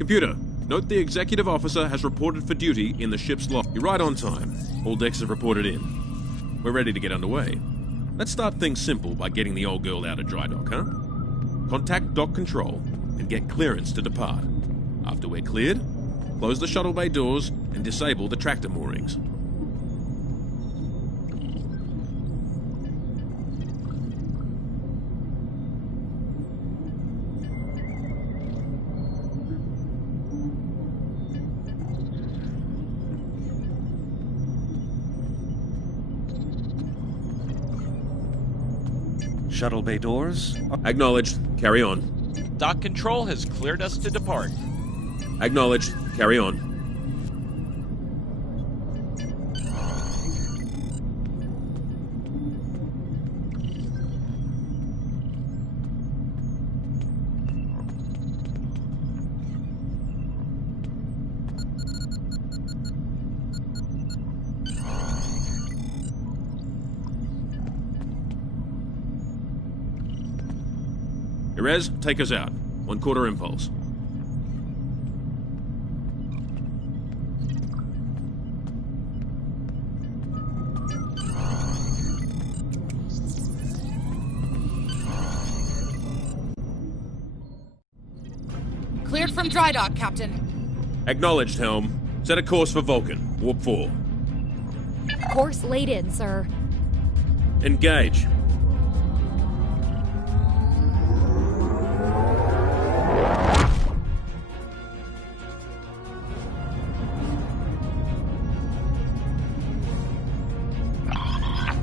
Computer, note the executive officer has reported for duty in the ship's loft. You're right on time. All decks have reported in. We're ready to get underway. Let's start things simple by getting the old girl out of dry dock, huh? Contact dock control and get clearance to depart. After we're cleared, close the shuttle bay doors and disable the tractor moorings. Shuttle bay doors? Acknowledged. Carry on. Dock control has cleared us to depart. Acknowledged. Carry on. Perez, take us out. 1/4 impulse. Cleared from dry dock, Captain. Acknowledged, Helm. Set a course for Vulcan. Warp 4. Course laid in, sir. Engage.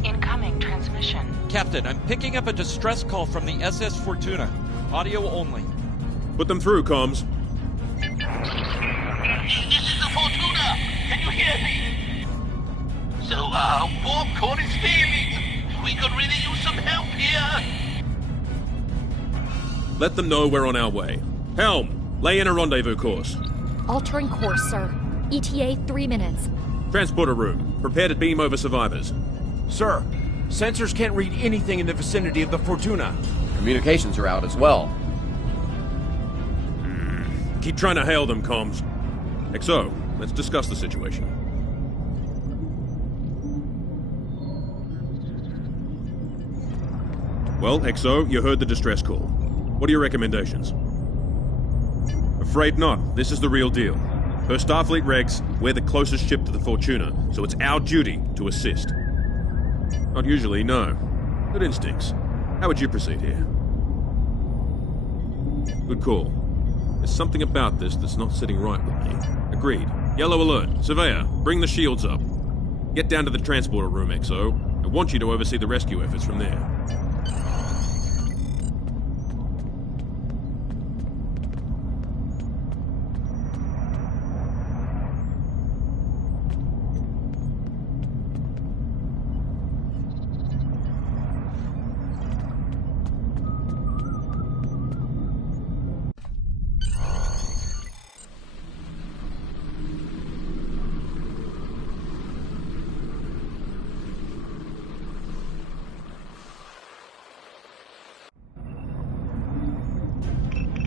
Incoming transmission. Captain, I'm picking up a distress call from the SS Fortuna. Audio only. Put them through, comms. This is the Fortuna! Can you hear me? So, warp core is failing. We could really use some help here. Let them know we're on our way. Helm, lay in a rendezvous course. Altering course, sir. ETA 3 minutes. Transporter room. Prepare to beam over survivors. Sir, sensors can't read anything in the vicinity of the Fortuna. Communications are out as well. Keep trying to hail them, comms. XO, let's discuss the situation. Well, XO, you heard the distress call. What are your recommendations? Afraid not. This is the real deal. Per Starfleet regs, we're the closest ship to the Fortuna, so it's our duty to assist. Not usually, no. Good instincts. How would you proceed here? Good call. There's something about this that's not sitting right with me. Agreed. Yellow alert. Surveyor, bring the shields up. Get down to the transporter room, XO. I want you to oversee the rescue efforts from there.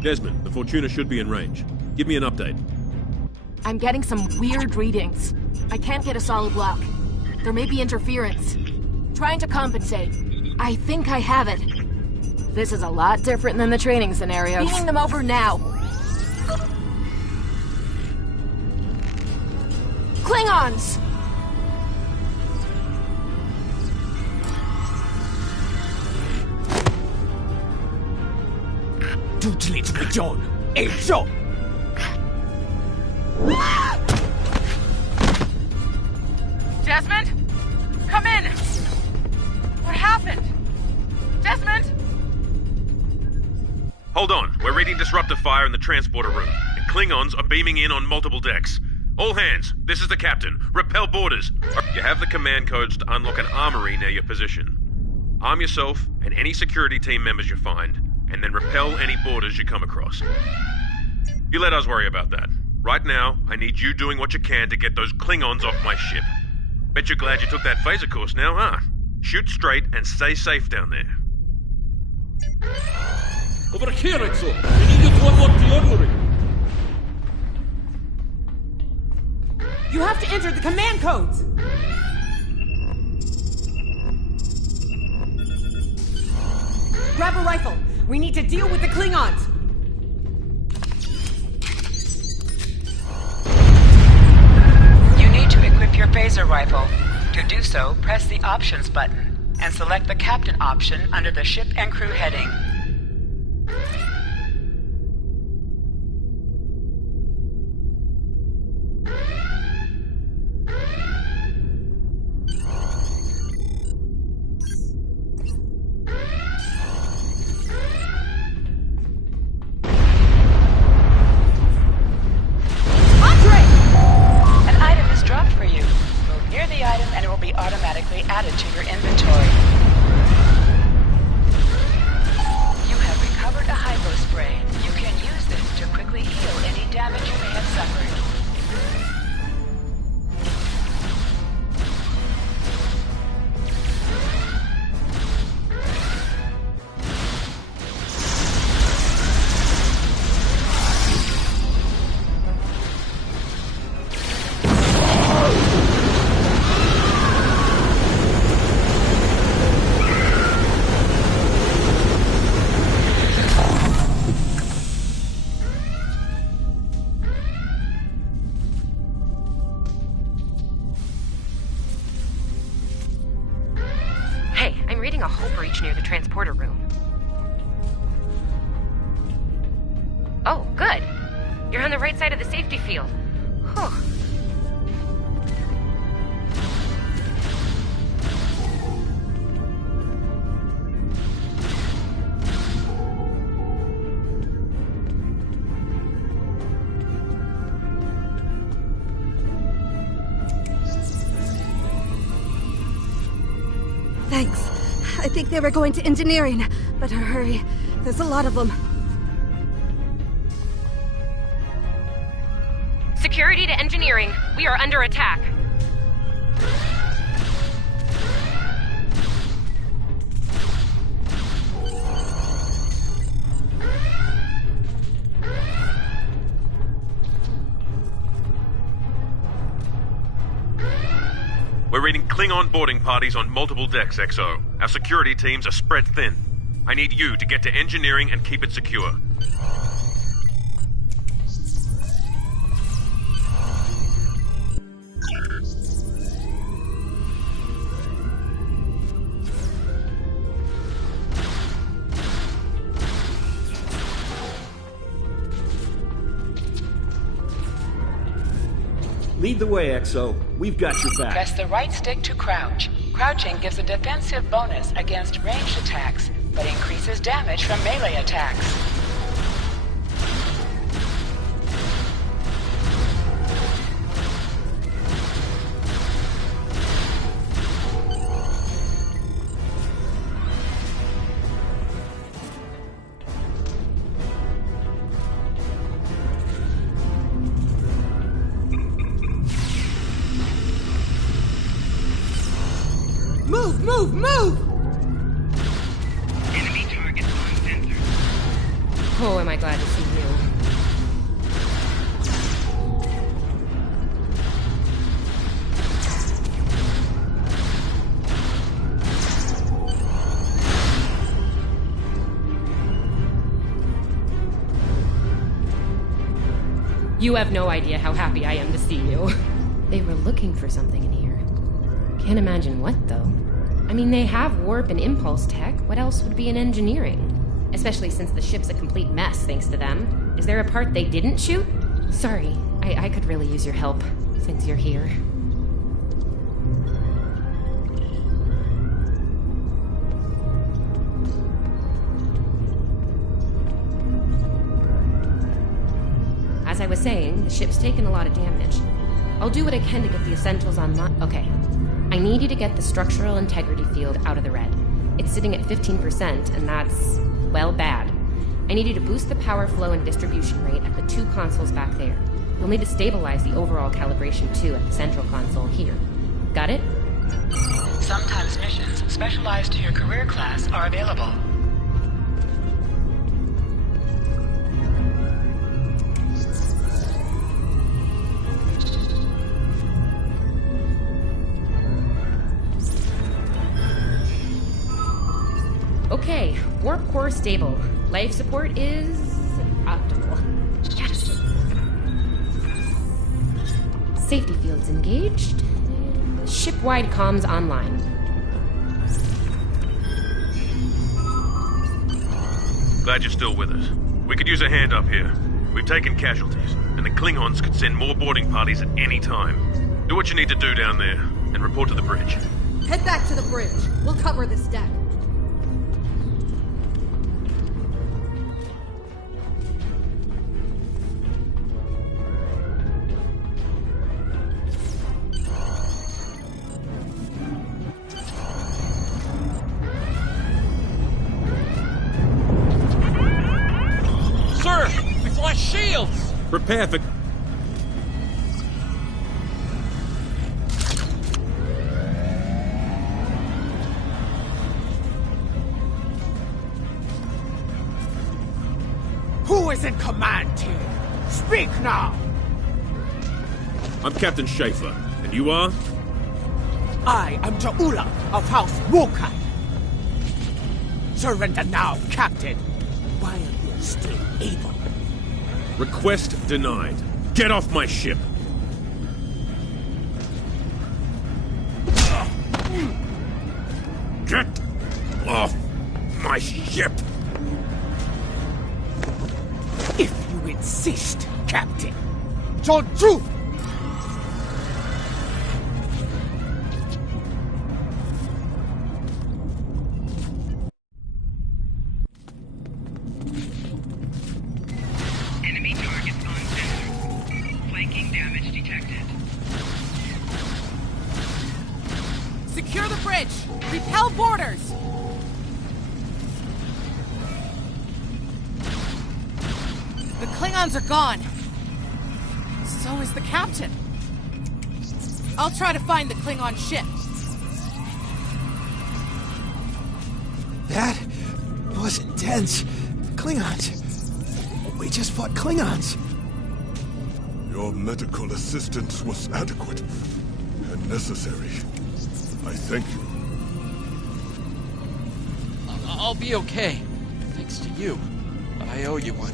Desmond, the Fortuna should be in range. Give me an update. I'm getting some weird readings. I can't get a solid lock. There may be interference. Trying to compensate. I think I have it. This is a lot different than the training scenarios. Beaming them over now. Klingons! Desmond? Come in! What happened? Desmond? Hold on. We're reading disruptor fire in the transporter room, and Klingons are beaming in on multiple decks. All hands, this is the captain. Repel boarders. You have the command codes to unlock an armory near your position. Arm yourself and any security team members you find, and then repel any boarders you come across. You let us worry about that. Right now, I need you doing what you can to get those Klingons off my ship. Bet you're glad you took that phaser course now, huh? Shoot straight and stay safe down there. Over here, Exo! We need you to unlock the armory! You have to enter the command codes! Grab a rifle. We need to deal with the Klingons. You need to equip your phaser rifle. To do so, press the Options button and select the Captain option under the Ship and Crew heading. Automatically added to your inventory. You have recovered a hypo spray. You can use this to quickly heal any damage you may have suffered. A hull breach near the transporter room. Oh, good. You're on the right side of the safety field. Whew. Thanks. I think they were going to engineering. Better hurry. There's a lot of them. Security to engineering. We are under attack. We're reading Klingon boarding parties on multiple decks, XO. Our security teams are spread thin. I need you to get to engineering and keep it secure. Lead the way, XO. We've got your back. Press the right stick to crouch. Crouching gives a defensive bonus against ranged attacks, but increases damage from melee attacks. Move, move, move! Enemy target on sensor. Oh, am I glad to see you. You have no idea how happy I am to see you. They were looking for something in here. Can't imagine what, though. I mean, they have warp and impulse tech. What else would be in engineering? Especially since the ship's a complete mess, thanks to them. Is there a part they didn't shoot? Sorry, I could really use your help, since you're here. As I was saying, the ship's taken a lot of damage. I'll do what I can to get the essentials online. Okay. I need you to get the structural integrity field out of the red. It's sitting at 15%, and that's, well, bad. I need you to boost the power flow and distribution rate at the two consoles back there. You'll need to stabilize the overall calibration, too, at the central console here. Got it? Sometimes missions specialized to your career class are available. stable. Life support is optimal. Yes. Safety fields engaged. Ship-wide comms online. Glad you're still with us. We could use a hand up here. We've taken casualties, and the Klingons could send more boarding parties at any time. Do what you need to do down there, and report to the bridge. Head back to the bridge. We'll cover this deck. Sir, we flash shields! Prepare for... Who is in command here? Speak now! I'm Captain Schaefer, and you are? I am Ja'ula of House Wukai. Surrender now, Captain, while you're still able. Request denied. Get off my ship! Get off my ship! If you insist, Captain. Jonju! Enemy targets on center. Flanking damage detected. Secure the bridge! Repel boarders! The Klingons are gone. So is the captain. I'll try to find the Klingon ship. That was intense. Klingons. We just fought Klingons. Your medical assistance was adequate and necessary. I thank you. I'll be okay. Thanks to you. But I owe you one.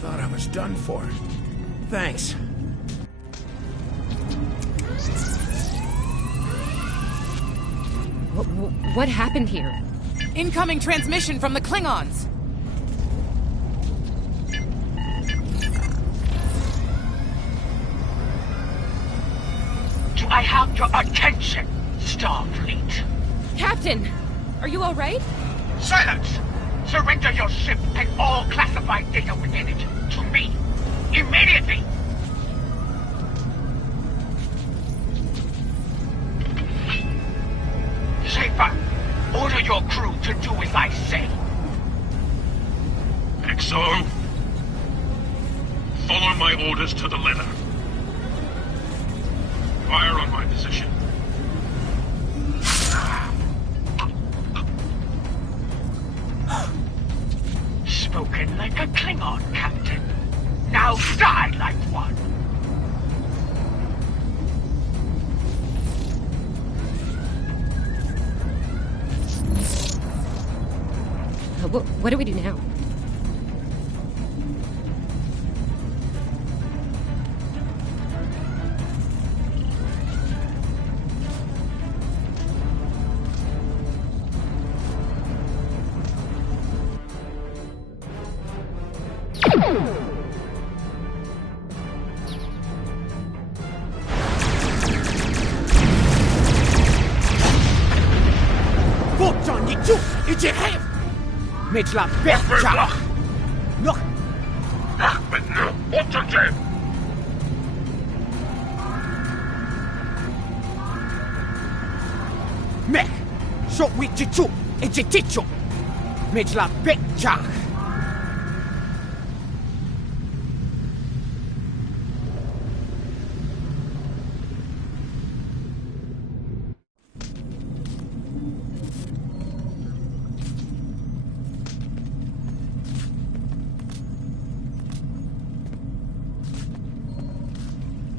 Thought I was done for. Thanks. What happened here? Incoming transmission from the Klingons. Do I have your attention, Starfleet? Captain, are you all right? Silence! Surrender your ship and all classified data within it to me. Immediately! Schaefer, order your crew to do as I say. XO, follow my orders to the letter. Fire on my position. Spoken like a Klingon, Captain. Now die like one. What do we do now? Fortune you 이제 해. Mitla Berja. Look. 어쩌지? Mech. So we jitu. 이제 지초. Mitla Berja.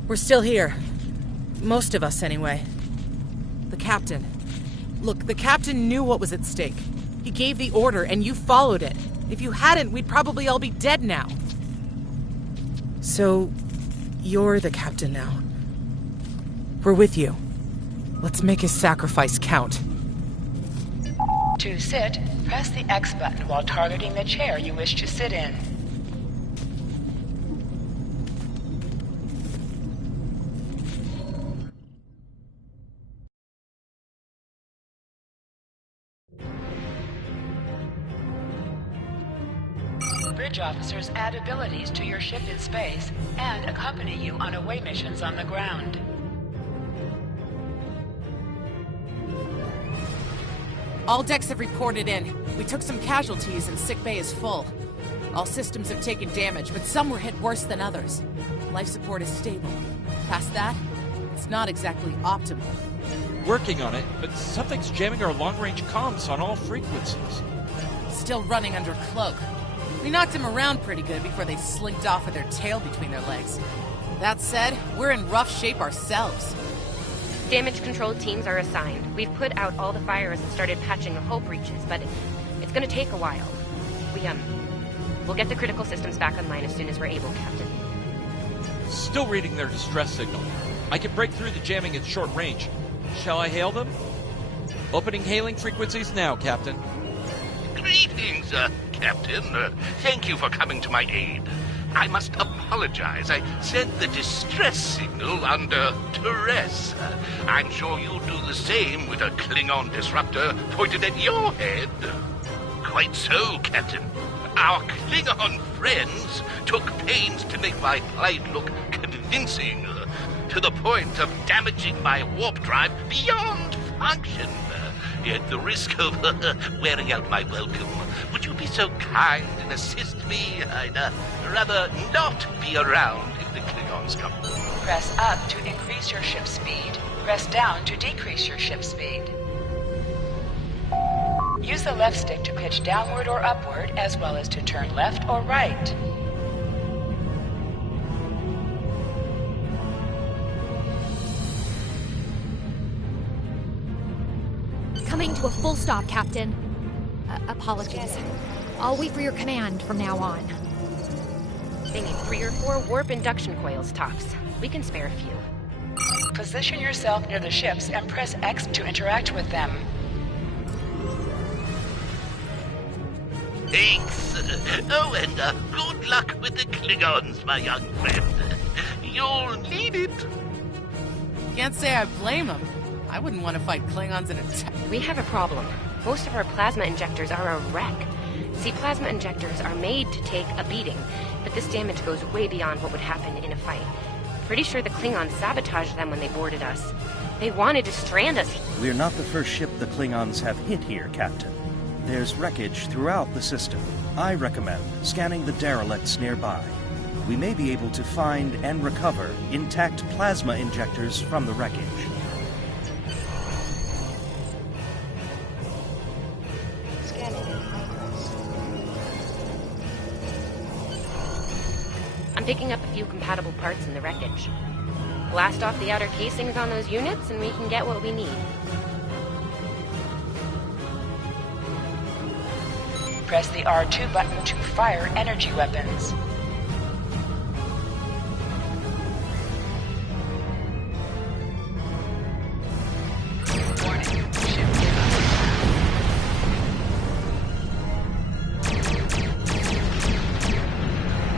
We're still here. Most of us, anyway. The captain. Look, the captain knew what was at stake. He gave the order, and you followed it. If you hadn't, we'd probably all be dead now. So, you're the captain now. We're with you. Let's make his sacrifice count. To sit, press the X button while targeting the chair you wish to sit in. Bridge officers add abilities to your ship in space and accompany you on away missions on the ground. All decks have reported in. We took some casualties and sickbay is full. All systems have taken damage, but some were hit worse than others. Life support is stable. Past that, it's not exactly optimal. Working on it, but something's jamming our long-range comms on all frequencies. Still running under cloak. We knocked him around pretty good before they slinked off with their tail between their legs. That said, we're in rough shape ourselves. Damage control teams are assigned. We've put out all the fires and started patching the hull breaches, but it's gonna take a while. We'll get the critical systems back online as soon as we're able, Captain. Still reading their distress signal. I can break through the jamming at short range. Shall I hail them? Opening hailing frequencies now, Captain. Greetings, Captain. Thank you for coming to my aid. I must apologize. I sent the distress signal under duress. I'm sure you'll do the same with a Klingon disruptor pointed at your head. Quite so, Captain. Our Klingon friends took pains to make my plight look convincing, to the point of damaging my warp drive beyond function. At the risk of wearing out my welcome, would you be so kind and assist me? I'd rather not be around if the Klingons come. Press up to increase your ship speed. Press down to decrease your ship speed. Use the left stick to pitch downward or upward, as well as to turn left or right. Coming to a full stop, Captain. Apologies. I'll wait for your command from now on. They need 3 or 4 warp induction coils tops. We can spare a few. Position yourself near the ships and press X to interact with them. Thanks. Oh, and good luck with the Klingons, my young friend. You'll need it. Can't say I blame him. I wouldn't want to fight Klingons in a We have a problem. Most of our plasma injectors are a wreck. See, plasma injectors are made to take a beating, but this damage goes way beyond what would happen in a fight. Pretty sure the Klingons sabotaged them when they boarded us. They wanted to strand us. We're not the first ship the Klingons have hit here, Captain. There's wreckage throughout the system. I recommend scanning the derelicts nearby. We may be able to find and recover intact plasma injectors from the wreckage. I'm picking up a few compatible parts in the wreckage. Blast off the outer casings on those units and we can get what we need. Press the R2 button to fire energy weapons. Warning. Ship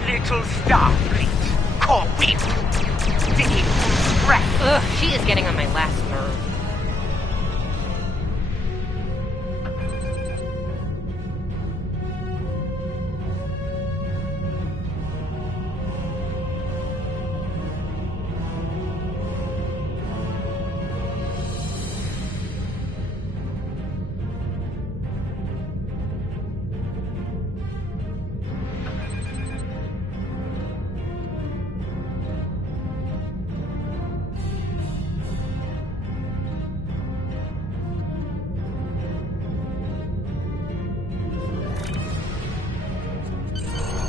Little Starfleet, core weak, digging breath. Ugh, she is getting on my last nerve.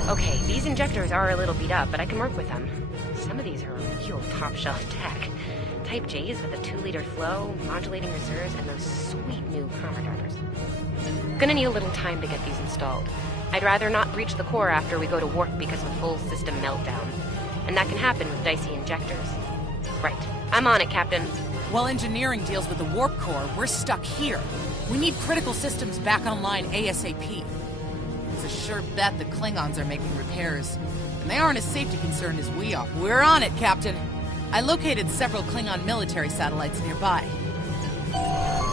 Okay, these injectors are a little beat up, but I can work with them. Some of these are real top-shelf tech. Type J's with a 2-liter flow, modulating reserves, and those sweet new power drivers. Gonna need a little time to get these installed. I'd rather not breach the core after we go to warp because of a full system meltdown. And that can happen with dicey injectors. Right. I'm on it, Captain. While engineering deals with the warp core, we're stuck here. We need critical systems back online ASAP. It's a sure bet the Klingons are making repairs. And they aren't as safety concerned as we are. We're on it, Captain. I located several Klingon military satellites nearby.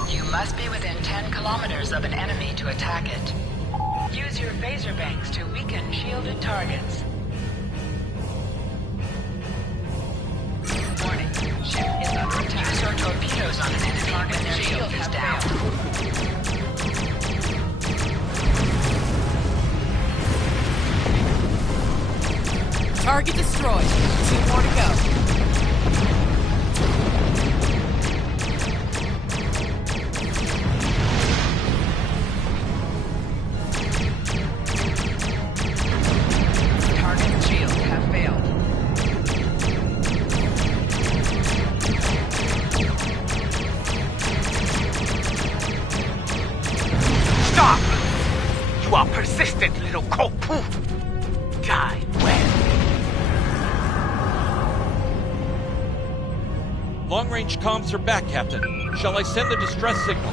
You must be within 10 kilometers of an enemy to attack it. Use your phaser banks to weaken shielded targets. Warning, ship is under attack. Use your torpedoes on an enemy target. Their shield is down. Target destroyed. 2 more to go. Long-range comms are back, Captain. Shall I send the distress signal?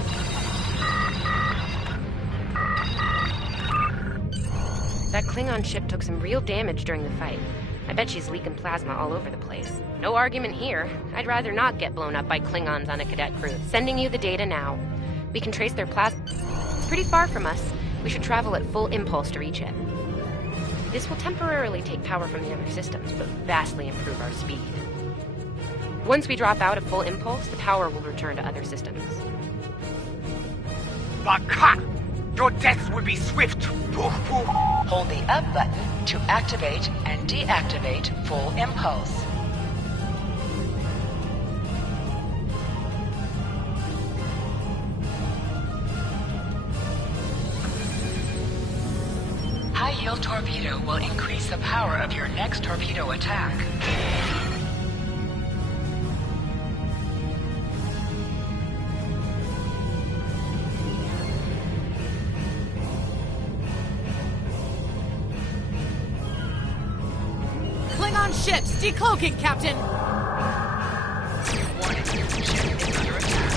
That Klingon ship took some real damage during the fight. I bet she's leaking plasma all over the place. No argument here. I'd rather not get blown up by Klingons on a cadet cruise. Sending you the data now. We can trace their plasma. It's pretty far from us. We should travel at full impulse to reach it. This will temporarily take power from the other systems, but vastly improve our speed. Once we drop out of full impulse, the power will return to other systems. Baka! Your death will be swift! Hold the up button to activate and deactivate full impulse. High-yield torpedo will increase the power of your next torpedo attack. Ships, decloaking, Captain! Warning, ship is under attack.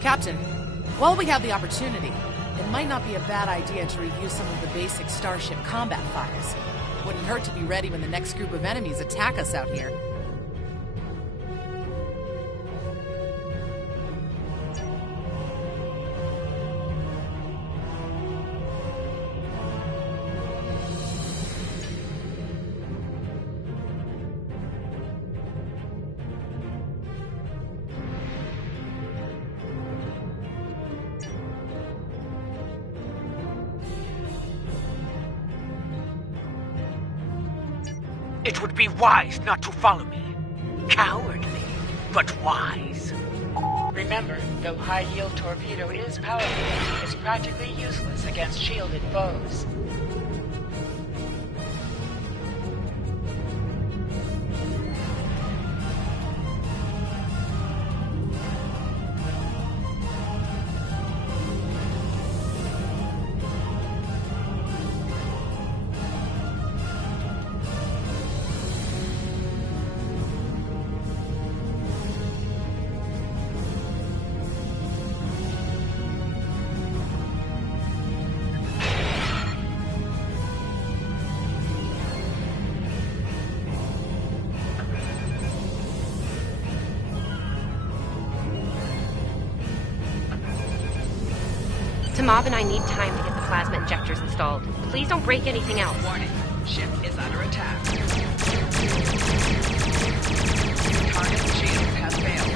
Captain, while we have the opportunity, it might not be a bad idea to review some of the basic Starship combat files. Wouldn't hurt to be ready when the next group of enemies attack us out here. It would be wise not to follow me. Cowardly, but wise. Remember, though high-yield torpedo is powerful, it's practically useless against shielded foes. Tamav and I need time to get the plasma injectors installed. Please don't break anything else. Warning, ship is under attack. Target shields have failed.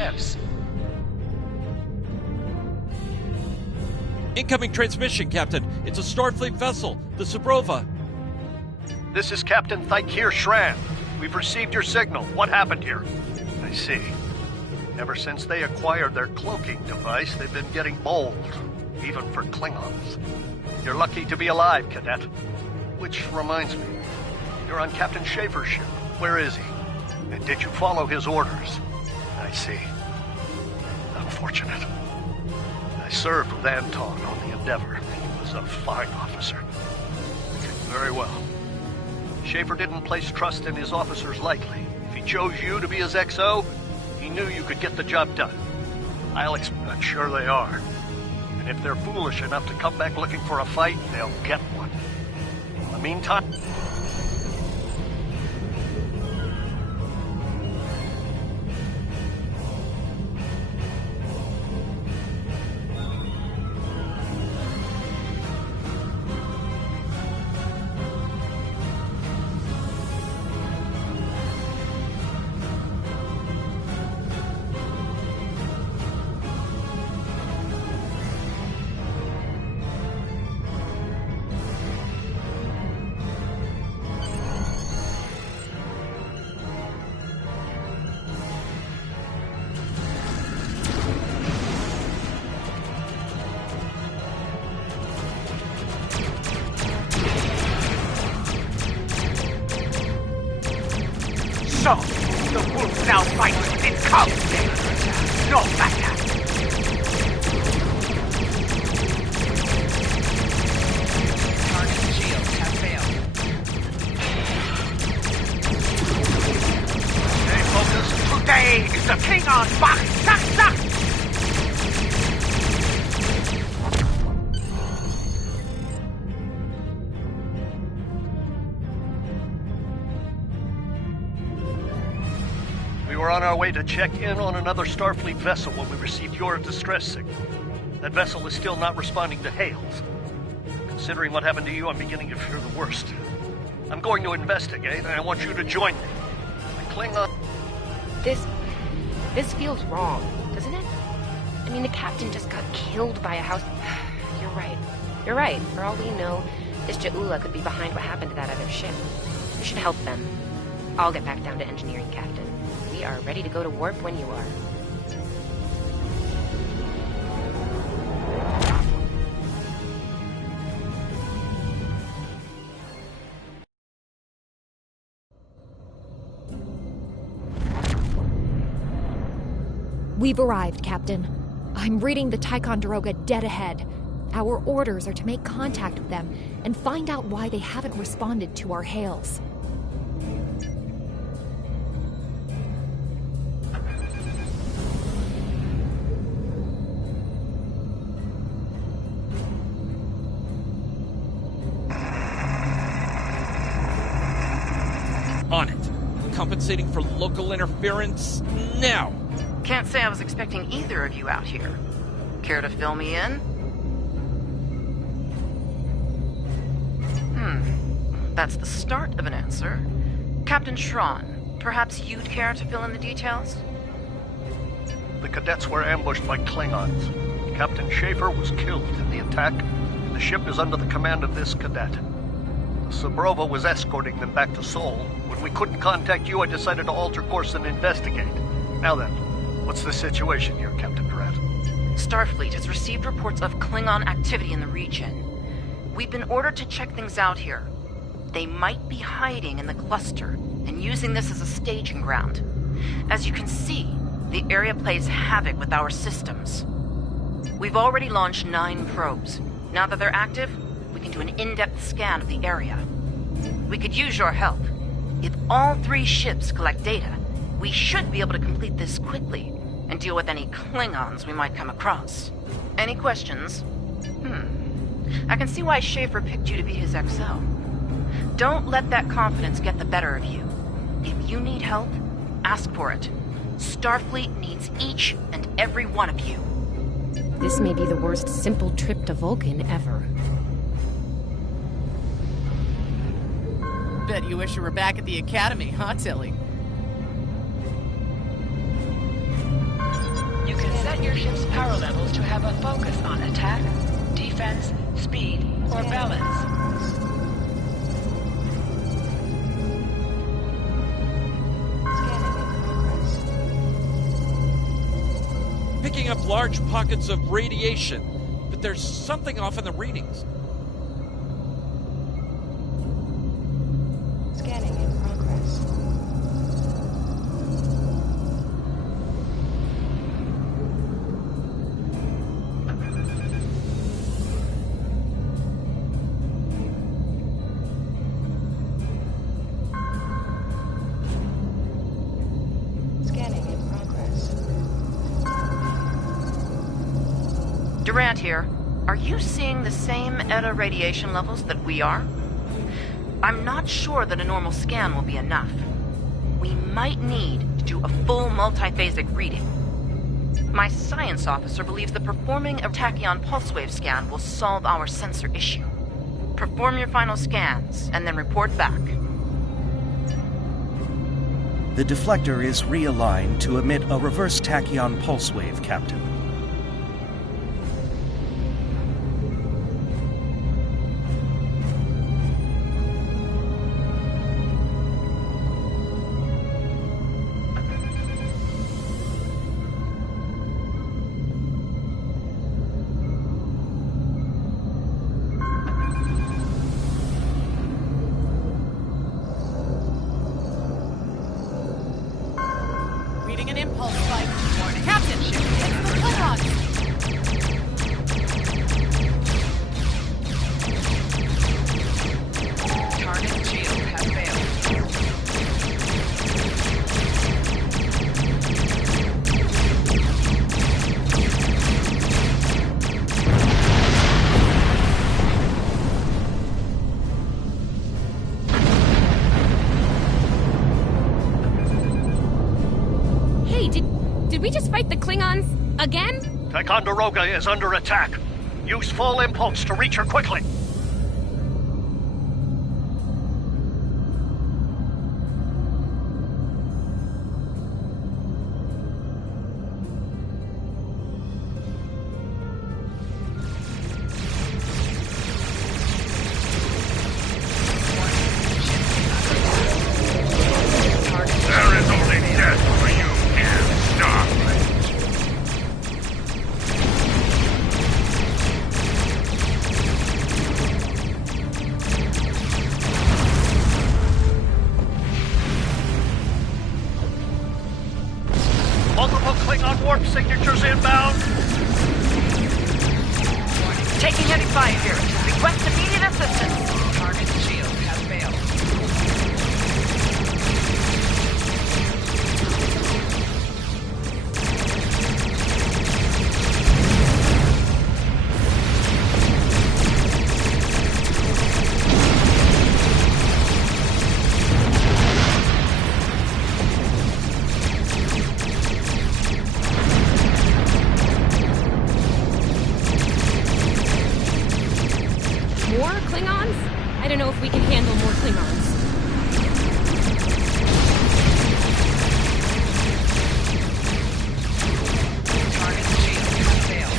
ships. Incoming transmission, Captain. It's a Starfleet vessel, the Sabrova. This is Captain Thykir Shran. We've received your signal. What happened here? I see. Ever since they acquired their cloaking device, they've been getting bold, even for Klingons. You're lucky to be alive, Cadet. Which reminds me, you're on Captain Schaefer's ship. Where is he? And did you follow his orders? I see. Unfortunate. I served with Anton on the Endeavor. He was a fine officer. Very well. Schaefer didn't place trust in his officers lightly. If he chose you to be his XO, he knew you could get the job done. I'm sure they are. And if they're foolish enough to come back looking for a fight, they'll get one. In the meantime... So, the wolf now fights with its cub. No matter. Target shields have failed. Stay focused. Today is the Klingon Bach. Zack, zack. We were on our way to check in on another Starfleet vessel when we received your distress signal. That vessel is still not responding to hails. Considering what happened to you, I'm beginning to fear the worst. I'm going to investigate, and I want you to join me. The Klingon... This feels wrong, doesn't it? I mean, the captain just got killed by a house... You're right. You're right. For all we know, this Ja'ula could be behind what happened to that other ship. We should help them. I'll get back down to engineering, Captain. We are ready to go to warp when you are. We've arrived, Captain. I'm reading the Ticonderoga dead ahead. Our orders are to make contact with them and find out why they haven't responded to our hails. On it. Compensating for local interference now. Can't say I was expecting either of you out here. Care to fill me in? That's the start of an answer. Captain Shran, perhaps you'd care to fill in the details? The cadets were ambushed by Klingons. Captain Schaefer was killed in the attack. The ship is under the command of this cadet. The Sabrova was escorting them back to Sol. When we couldn't contact you, I decided to alter course and investigate. Now then, what's the situation here, Captain Durant? Starfleet has received reports of Klingon activity in the region. We've been ordered to check things out here. They might be hiding in the cluster and using this as a staging ground. As you can see, the area plays havoc with our systems. We've already launched 9 probes. Now that they're active, we can do an in-depth scan of the area. We could use your help. If all 3 ships collect data, we should be able to complete this quickly and deal with any Klingons we might come across. Any questions? I can see why Schaefer picked you to be his XO. Don't let that confidence get the better of you. If you need help, ask for it. Starfleet needs each and every one of you. This may be the worst simple trip to Vulcan ever. Bet you wish you were back at the Academy, huh, Tilly? Set your ship's power levels to have a focus on attack, defense, speed, or balance. Picking up large pockets of radiation, but there's something off in the readings. Scanning in progress. Scanning in progress. Durant here. Are you seeing the same ETA radiation levels that we are? I'm not sure that a normal scan will be enough. We might need to do a full multiphasic reading. My science officer believes that performing a tachyon pulse wave scan will solve our sensor issue. Perform your final scans, and then report back. The deflector is realigned to emit a reverse tachyon pulse wave, Captain. Reading an impulse spike. Captain, it's the Klingons! Target shield has failed. Hey, did we just fight the Klingons again? Ticonderoga is under attack. Use full impulse to reach her quickly. There is only death for you here, Starfleet. Multiple Klingon warp signatures inbound. Taking heavy fire here. Request immediate assistance. Target shield has failed. More Klingons? I don't know if we can handle more Klingons. Target shield has failed.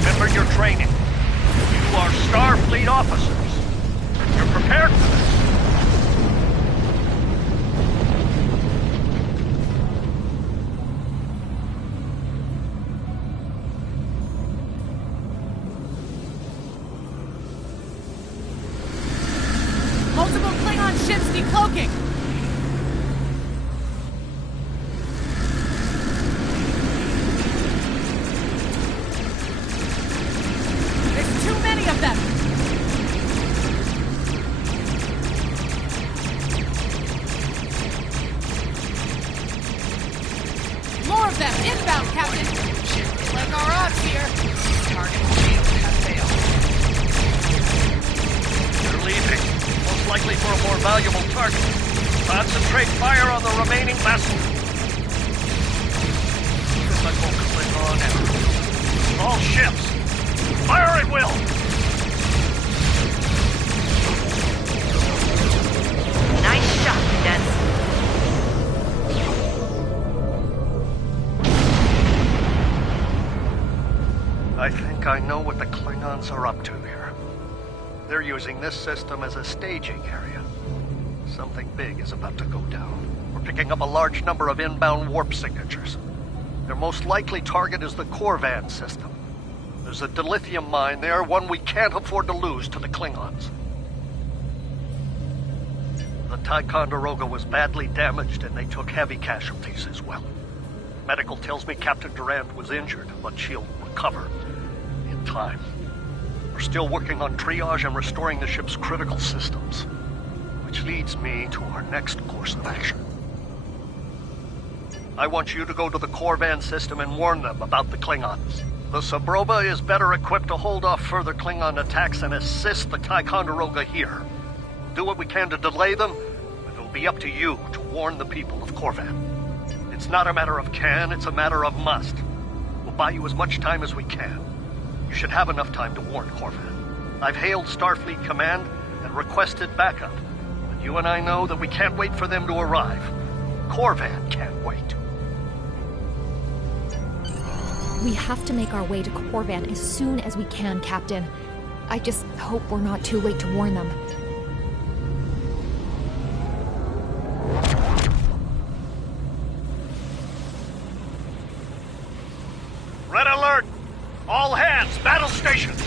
Remember your training. You are Starfleet officers. You're prepared for this. Multiple Klingon ships decloaking! There's too many of them! fire on the remaining vessels. Klingon and all ships. Fire at will. Nice shot, cadets. I think I know what the Klingons are up to here. They're using this system as a staging area. Something big is about to go down. We're picking up a large number of inbound warp signatures. Their most likely target is the Corvan system. There's a dilithium mine there, one we can't afford to lose to the Klingons. The Ticonderoga was badly damaged and they took heavy casualties as well. Medical tells me Captain Durand was injured, but she'll recover in time. We're still working on triage and restoring the ship's critical systems, which leads me to our next course of action. I want you to go to the Corvan system and warn them about the Klingons. The Sabroba is better equipped to hold off further Klingon attacks and assist the Ticonderoga here. We'll do what we can to delay them, but it'll be up to you to warn the people of Corvan. It's not a matter of can, it's a matter of must. We'll buy you as much time as we can. You should have enough time to warn Corvan. I've hailed Starfleet Command and requested backup. But you and I know that we can't wait for them to arrive. Corvan can't wait. We have to make our way to Corvan as soon as we can, Captain. I just hope we're not too late to warn them. Red alert! All hands, battle stations!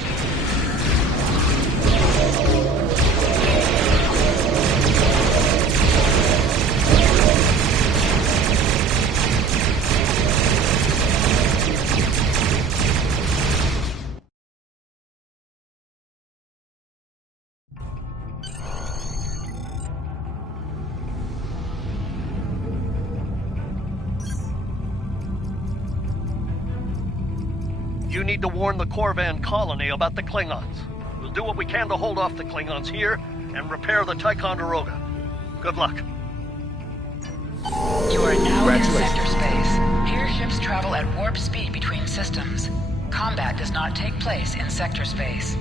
You need to warn the Corvan colony about the Klingons. We'll do what we can to hold off the Klingons here and repair the Ticonderoga. Good luck. You are now in sector space. Here ships travel at warp speed between systems. Combat does not take place in sector space.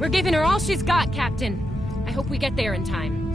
We're giving her all she's got, Captain. I hope we get there in time.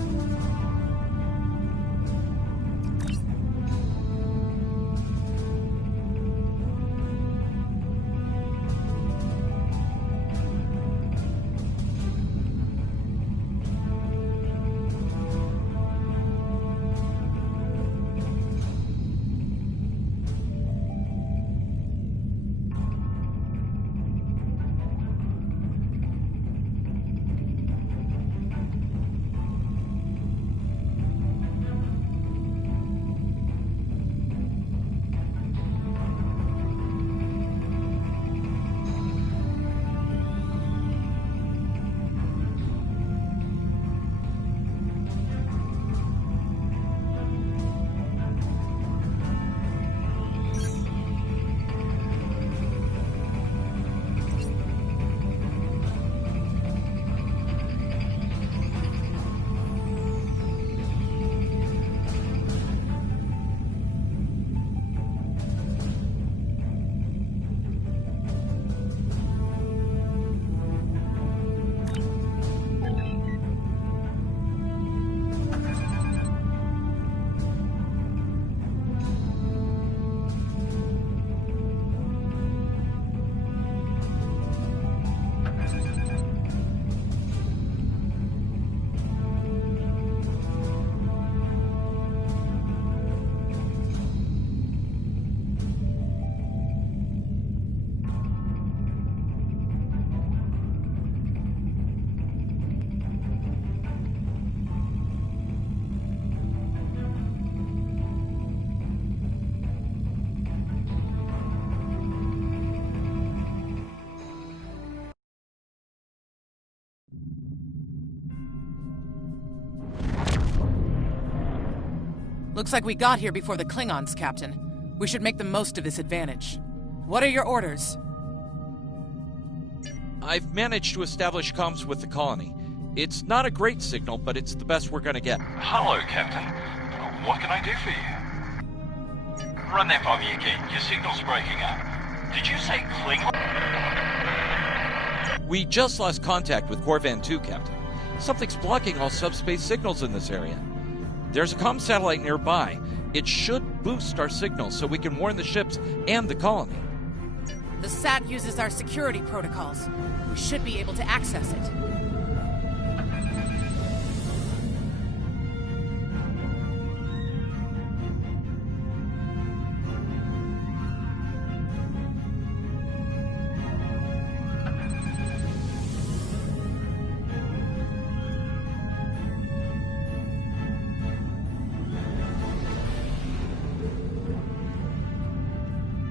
Looks like we got here before the Klingons, Captain. We should make the most of this advantage. What are your orders? I've managed to establish comms with the colony. It's not a great signal, but it's the best we're gonna get. Hello, Captain. What can I do for you? Run that by me again. Your signal's breaking up. Did you say Klingon? We just lost contact with Corvan 2, Captain. Something's blocking all subspace signals in this area. There's a comm satellite nearby. It should boost our signal so we can warn the ships and the colony. The SAT uses our security protocols. We should be able to access it.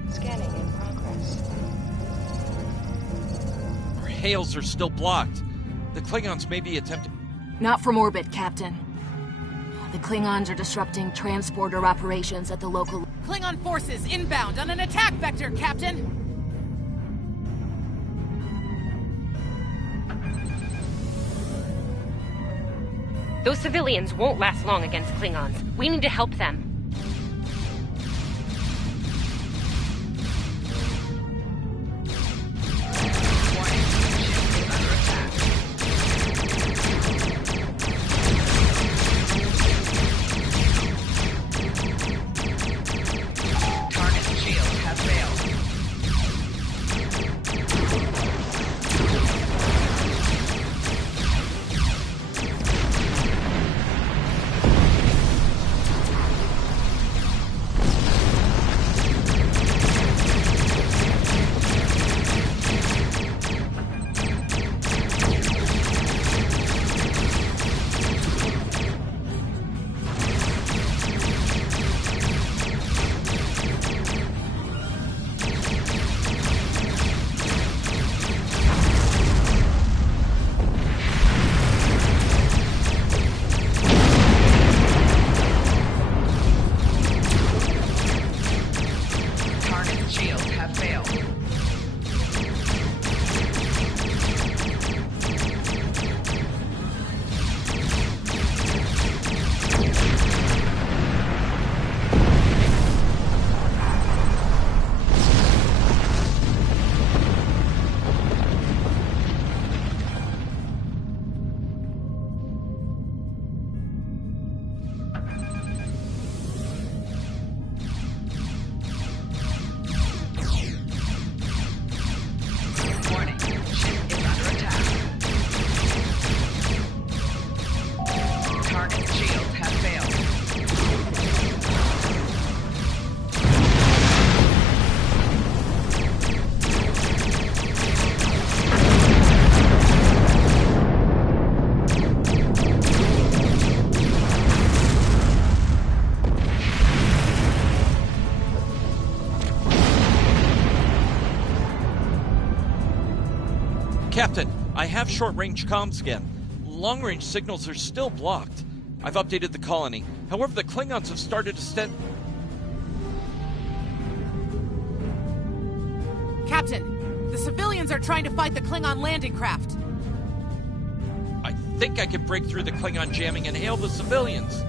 Scanning in progress. Our hails are still blocked. The Klingons may be attempting... Not from orbit, Captain. The Klingons are disrupting transporter operations at the local... Klingon forces inbound on an attack vector, Captain! Those civilians won't last long against Klingons. We need to help them. Captain, I have short-range comms again. Long-range signals are still blocked. I've updated the colony. However, the Klingons have started to Captain, the civilians are trying to fight the Klingon landing craft. I think I can break through the Klingon jamming and hail the civilians.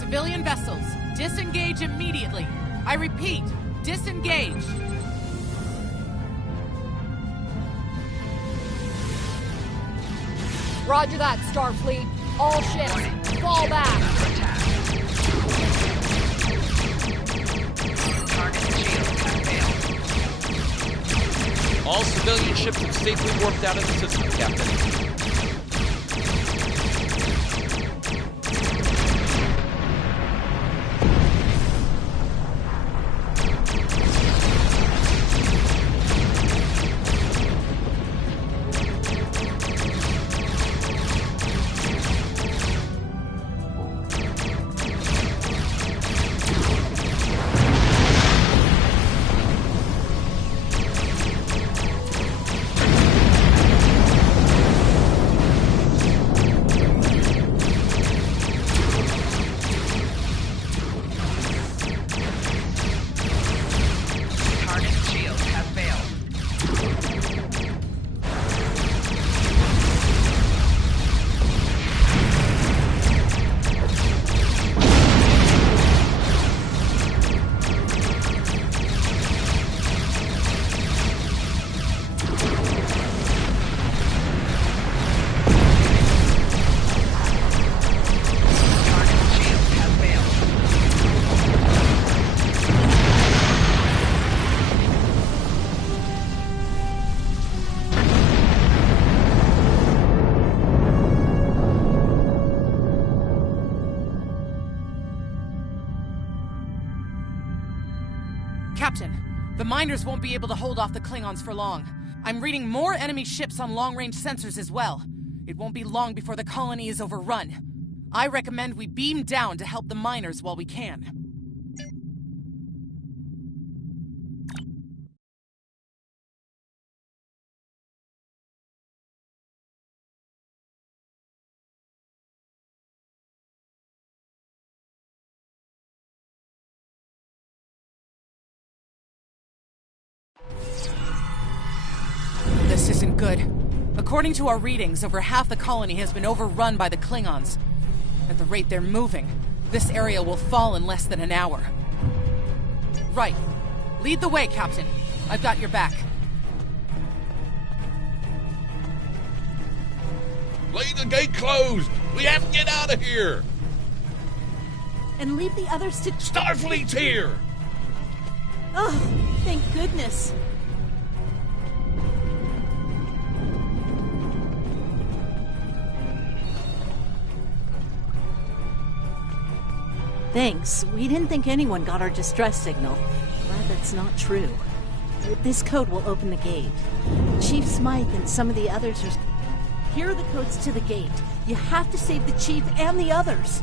Civilian vessels, disengage immediately. I repeat, disengage. Roger that, Starfleet. All ships, fall back. All civilian ships have safely warped out of the system, Captain. miners won't be able to hold off the Klingons for long. I'm reading more enemy ships on long-range sensors as well. It won't be long before the colony is overrun. I recommend we beam down to help the miners while we can. This isn't good. According to our readings, over half the colony has been overrun by the Klingons. At the rate they're moving, this area will fall in less than an hour. Right. Lead the way, Captain. I've got your back. Leave the gate closed! We have to get out of here! And leave the others to... Starfleet's here! Oh, thank goodness. Thanks. We didn't think anyone got our distress signal. Glad that's not true. This code will open the gate. Chief Smythe and some of the others are... Here are the codes to the gate. You have to save the Chief and the others.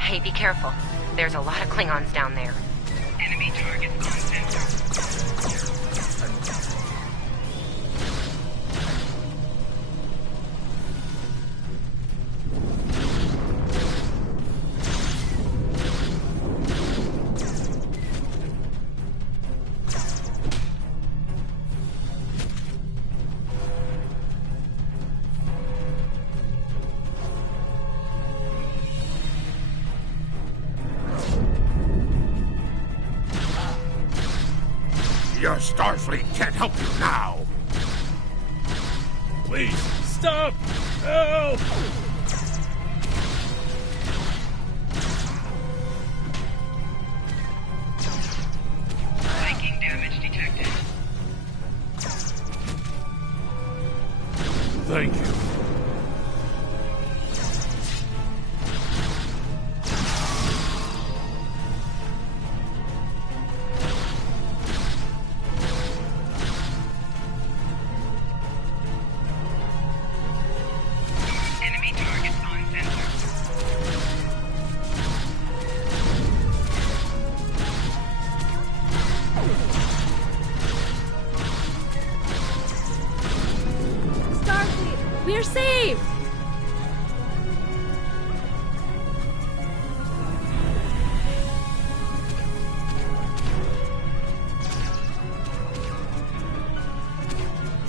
Hey, be careful. There's a lot of Klingons down there. Enemy targets on sensor. Your Starfleet can't help you now! Please, stop! Help! Taking damage detected. Thank you. Enemy targets on sensor. Starfleet, we're saved!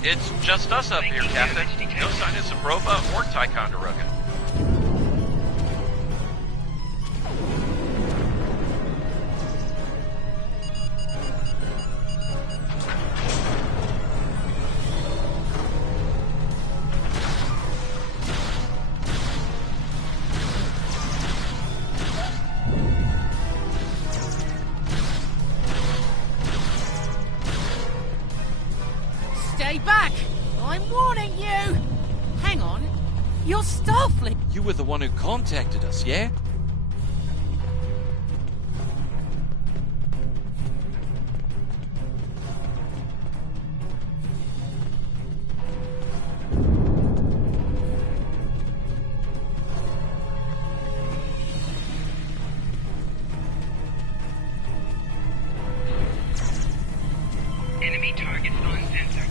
It's just us up here, Captain. No sign of Sabrova or Ticonderoga. Stay back! I'm warning you! Hang on. You're Starfleet! You were the one who contacted us, yeah? Enemy targets on sensor.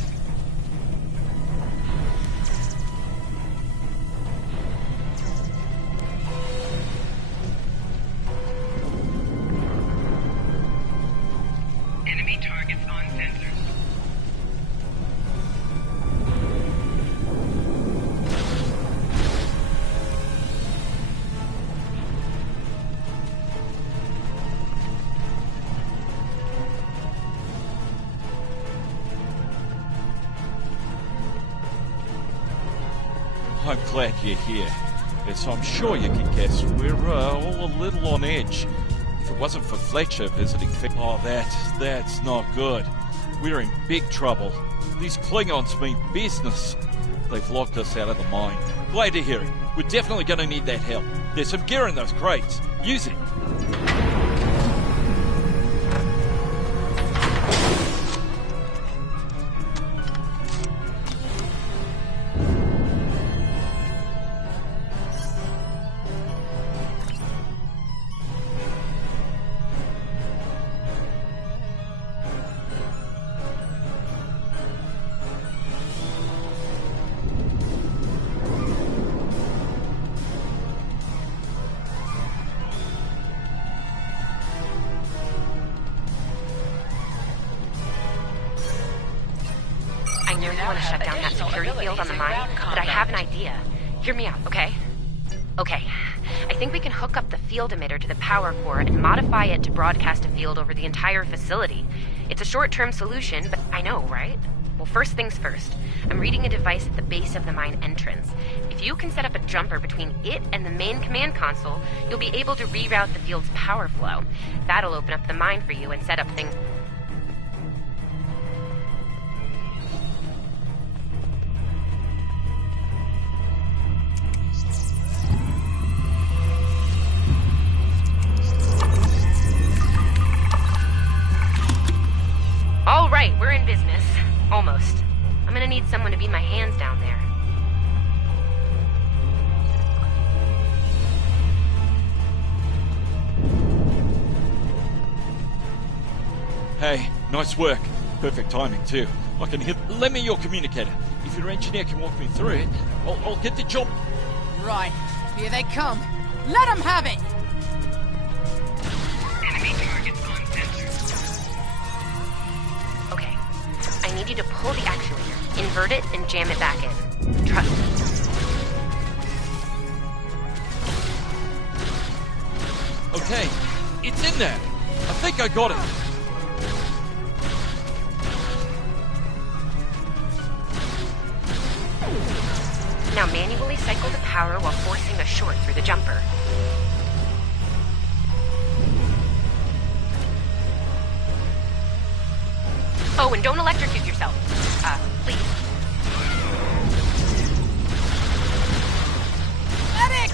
I'm glad you're here. As I'm sure you can guess, we're all a little on edge. If it wasn't for Fletcher visiting... Oh, that's not good. We're in big trouble. These Klingons mean business. They've locked us out of the mine. Glad to hear it. We're definitely going to need that help. There's some gear in those crates. Use it. Hear me out, okay? Okay. I think we can hook up the field emitter to the power core and modify it to broadcast a field over the entire facility. It's a short-term solution, but I know, right? Well, first things first. I'm reading a device at the base of the mine entrance. If you can set up a jumper between it and the main command console, you'll be able to reroute the field's power flow. That'll open up the mine for you and set up things... All right, we're in business. Almost. I'm gonna need someone to be my hands down there. Hey, nice work. Perfect timing, too. I can hit... Lend me your communicator. If your engineer can walk me through it, I'll get the job... Right. Here they come. Let them have it! Enemy targets on sensor. Okay. I need you to pull the actuator, invert it, and jam it back in. Trust me. Okay, it's in there. I think I got it. Now manually cycle the power while forcing a short through the jumper. Oh, and don't electrocute yourself. Please. Medic!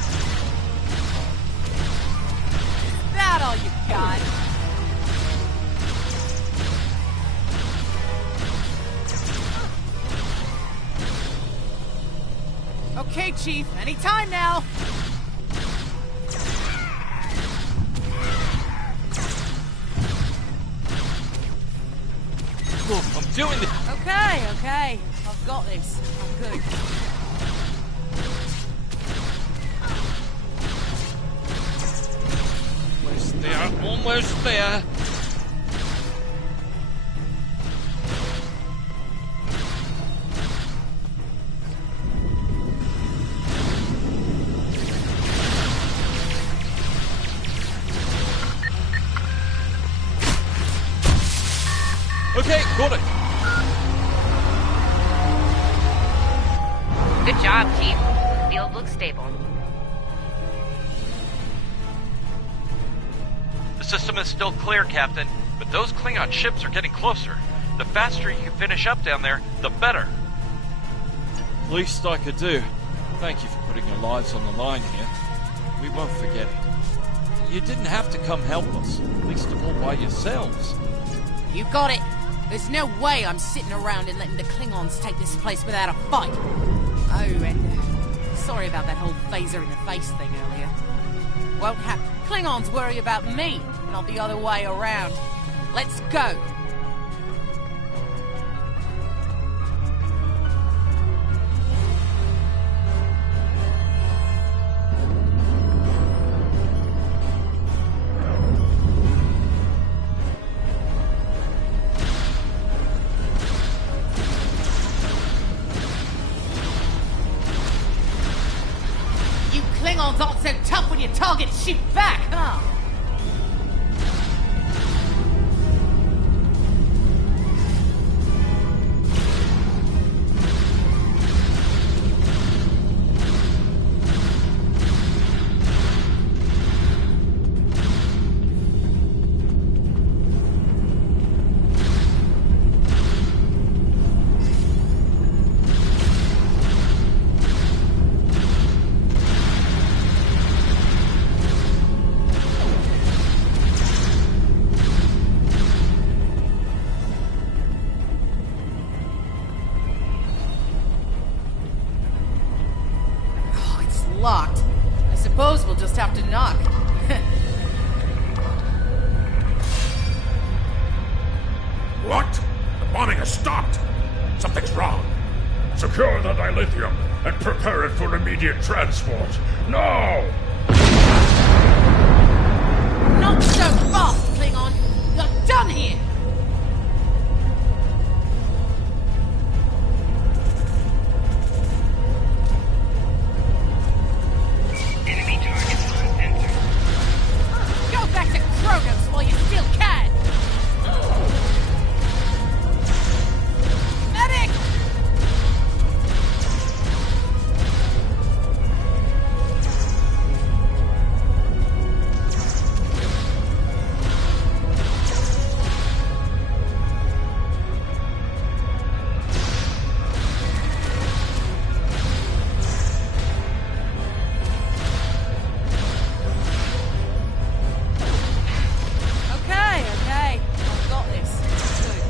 Is that all you got? Okay, Chief. Anytime now. Look, I'm doing this. Okay. I've got this. I'm good. Almost there. Okay, got it. Good job, Chief. The field looks stable. The system is still clear, Captain, but those Klingon ships are getting closer. The faster you can finish up down there, the better. Least I could do. Thank you for putting your lives on the line here. We won't forget it. You didn't have to come help us, least of all by yourselves. You got it. There's no way I'm sitting around and letting the Klingons take this place without a fight. Oh, and sorry about that whole phaser in the face thing earlier. Won't happen. Klingons worry about me, not the other way around. Let's go. Klingons aren't so tough when your targets shoot back, huh? has stopped! Something's wrong. Secure the dilithium and prepare it for immediate transport. Now! Not so fast, Klingon! You're done here! Enemy targets on center. Go back to Krogos while you still can! Medic! Okay, I've got this. Good.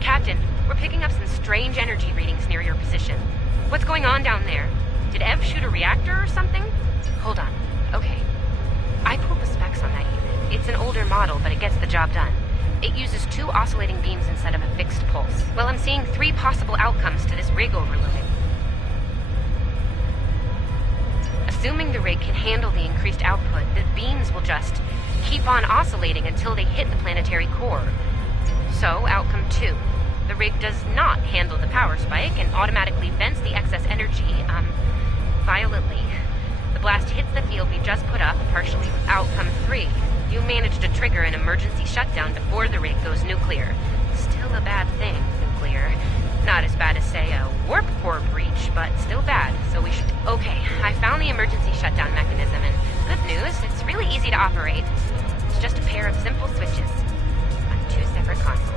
Captain, we're picking up some strange energy readings near your position. What's going on down there? Did Ev shoot a reactor or something? Hold on. Okay. I pulled the specs on that unit. It's an older model, but it gets the job done. It uses 2 oscillating beams instead of a fixed pulse. Well, I'm seeing 3 possible outcomes to this rig overloading. Assuming the rig can handle the increased output, the beams will just keep on oscillating until they hit the planetary core. So, outcome 2. The rig does not handle the power spike and automatically vents the excess energy, violently. The blast hits the field we just put up, partially. Outcome 3. You managed to trigger an emergency shutdown before the rig goes nuclear. Still a bad thing, nuclear. Not as bad as, say, a warp core breach, but still bad, so we should... Okay, I found the emergency shutdown mechanism, and good news, it's really easy to operate. It's just a pair of simple switches on 2 separate consoles.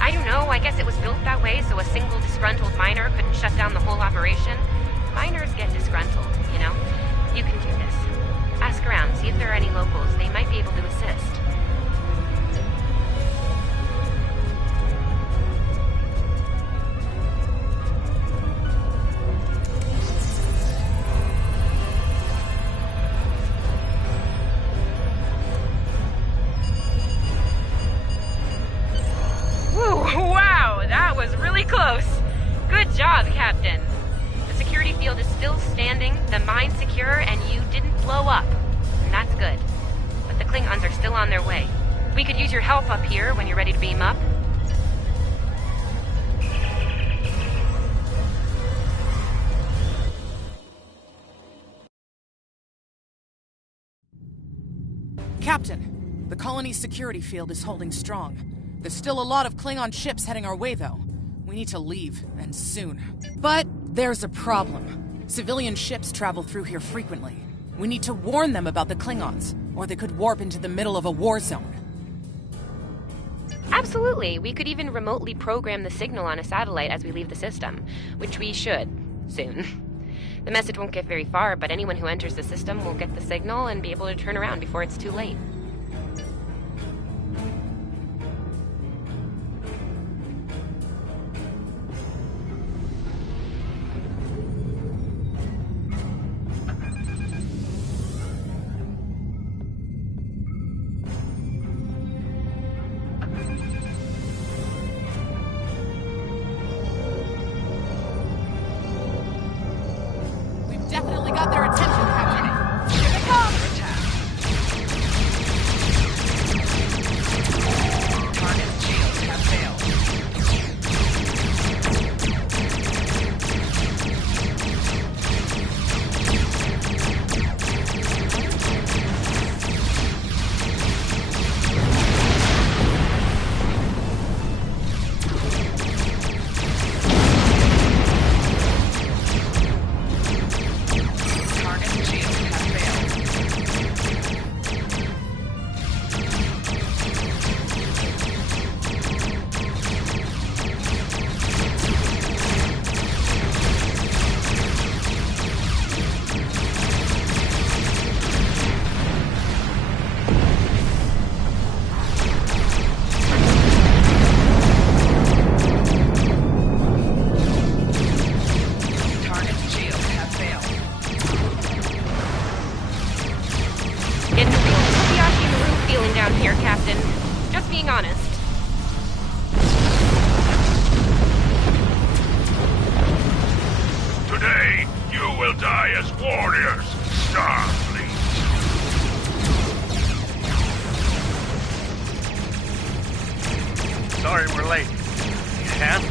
I don't know, I guess it was built that way so a single disgruntled miner couldn't shut down the whole operation. Miners get disgruntled, you know? You can do this. Ask around, see if there are any locals. They might be able to assist. Wow, that was really close. Good job, Captain. The security field is still standing, the mine's secure, and you didn't blow up. And that's good. But the Klingons are still on their way. We could use your help up here when you're ready to beam up. Captain, the colony's security field is holding strong. There's still a lot of Klingon ships heading our way, though. We need to leave, and soon. But there's a problem. Civilian ships travel through here frequently. We need to warn them about the Klingons, or they could warp into the middle of a war zone. Absolutely. We could even remotely program the signal on a satellite as we leave the system, which we should, soon. The message won't get very far, but anyone who enters the system will get the signal and be able to turn around before it's too late. Definitely got their attention, Captain. Here they come! honest. Today, you will die as warriors, Starfleet. Sorry we're late. Hand?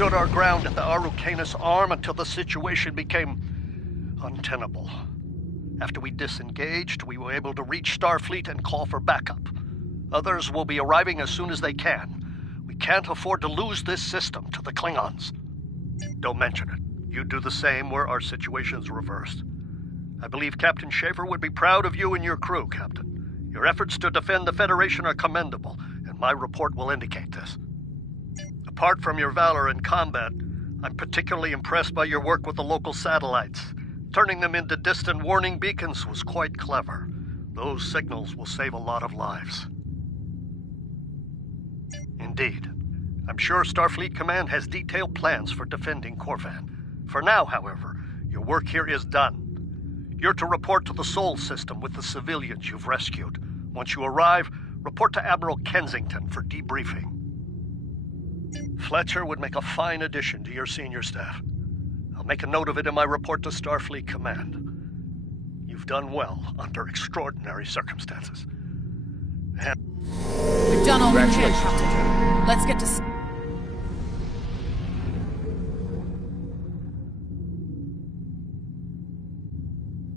Stood our ground at the Araucanus Arm until the situation became untenable. After we disengaged, we were able to reach Starfleet and call for backup. Others will be arriving as soon as they can. We can't afford to lose this system to the Klingons. Don't mention it. You do the same where our situation's reversed. I believe Captain Schaefer would be proud of you and your crew, Captain. Your efforts to defend the Federation are commendable, and my report will indicate this. Apart from your valor in combat, I'm particularly impressed by your work with the local satellites. Turning them into distant warning beacons was quite clever. Those signals will save a lot of lives. Indeed. I'm sure Starfleet Command has detailed plans for defending Corvan. For now, however, your work here is done. You're to report to the Sol system with the civilians you've rescued. Once you arrive, report to Admiral Kensington for debriefing. Fletcher would make a fine addition to your senior staff. I'll make a note of it in my report to Starfleet Command. You've done well under extraordinary circumstances. And we've done all we can, Captain. Let's get to...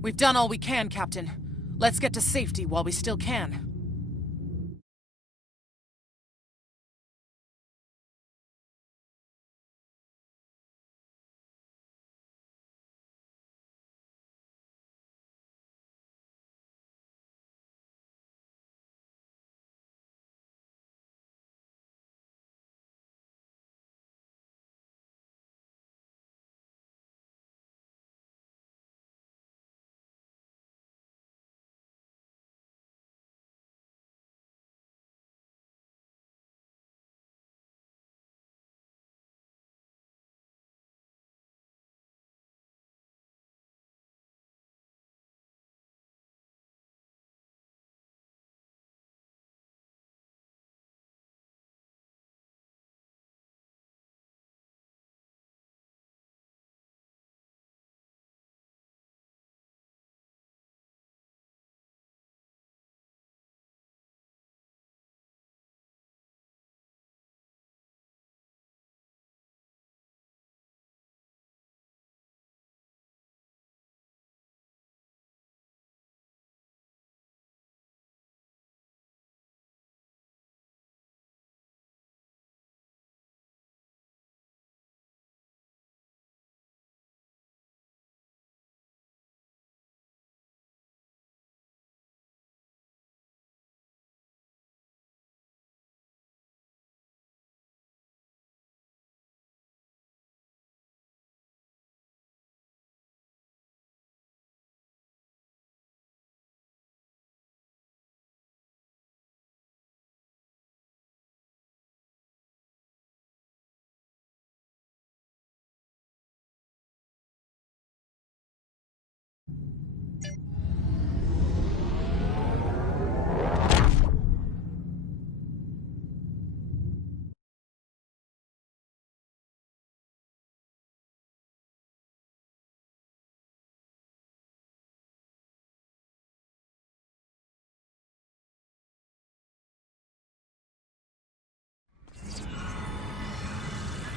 We've done all we can, Captain. Let's get to safety while we still can.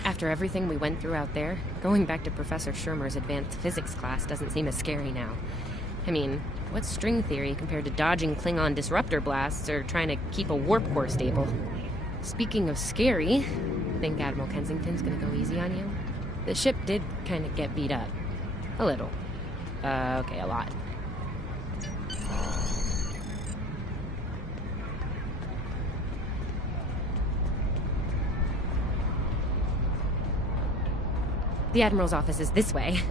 After everything we went through out there, going back to Professor Schirmer's advanced physics class doesn't seem as scary now. I mean, what's string theory compared to dodging Klingon disruptor blasts or trying to keep a warp core stable? Speaking of scary, think Admiral Kensington's gonna go easy on you? The ship did kind of get beat up. A little. Okay, a lot. The Admiral's office is this way.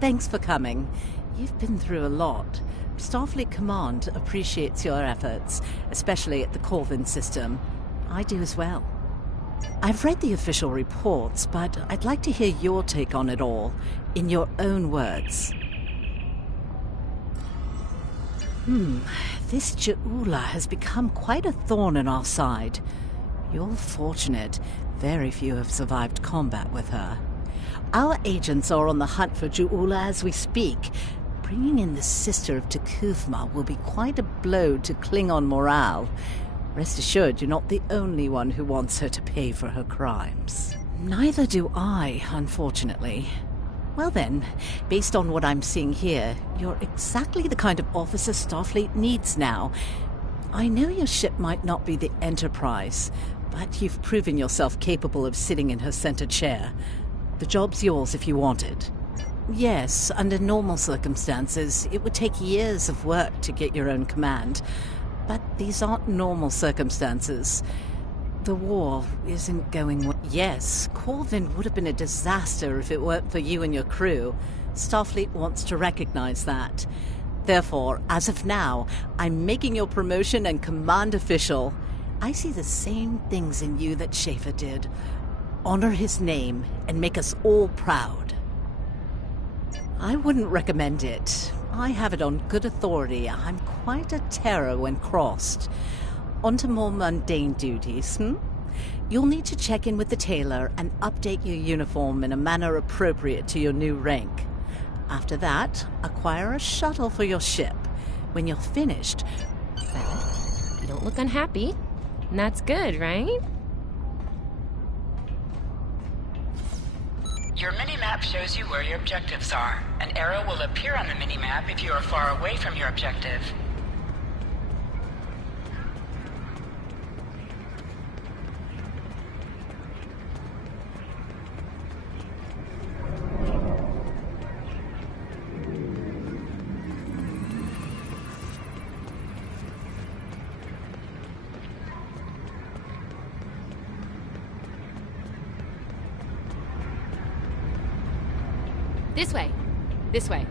Thanks for coming. You've been through a lot. Starfleet Command appreciates your efforts, especially at the Corvin system. I do as well. I've read the official reports, but I'd like to hear your take on it all, in your own words. This Ja'ula has become quite a thorn in our side. You're fortunate. Very few have survived combat with her. Our agents are on the hunt for Ja'ula as we speak. Bringing in the sister of T'Kuvma will be quite a blow to Klingon morale. Rest assured, you're not the only one who wants her to pay for her crimes. Neither do I, unfortunately. Well then, based on what I'm seeing here, you're exactly the kind of officer Starfleet needs now. I know your ship might not be the Enterprise, but you've proven yourself capable of sitting in her center chair. The job's yours if you want it. Yes, under normal circumstances, it would take years of work to get your own command. But these aren't normal circumstances. The war isn't going well. Yes, Corvin would have been a disaster if it weren't for you and your crew. Starfleet wants to recognize that. Therefore, as of now, I'm making your promotion and command official. I see the same things in you that Schaefer did. Honor his name and make us all proud. I wouldn't recommend it. I have it on good authority. I'm quite a terror when crossed. On to more mundane duties, You'll need to check in with the tailor and update your uniform in a manner appropriate to your new rank. After that, acquire a shuttle for your ship. When you're finished... You don't look unhappy. And that's good, right? Your mini-map shows you where your objectives are. An arrow will appear on the mini-map if you are far away from your objective. This way. This way.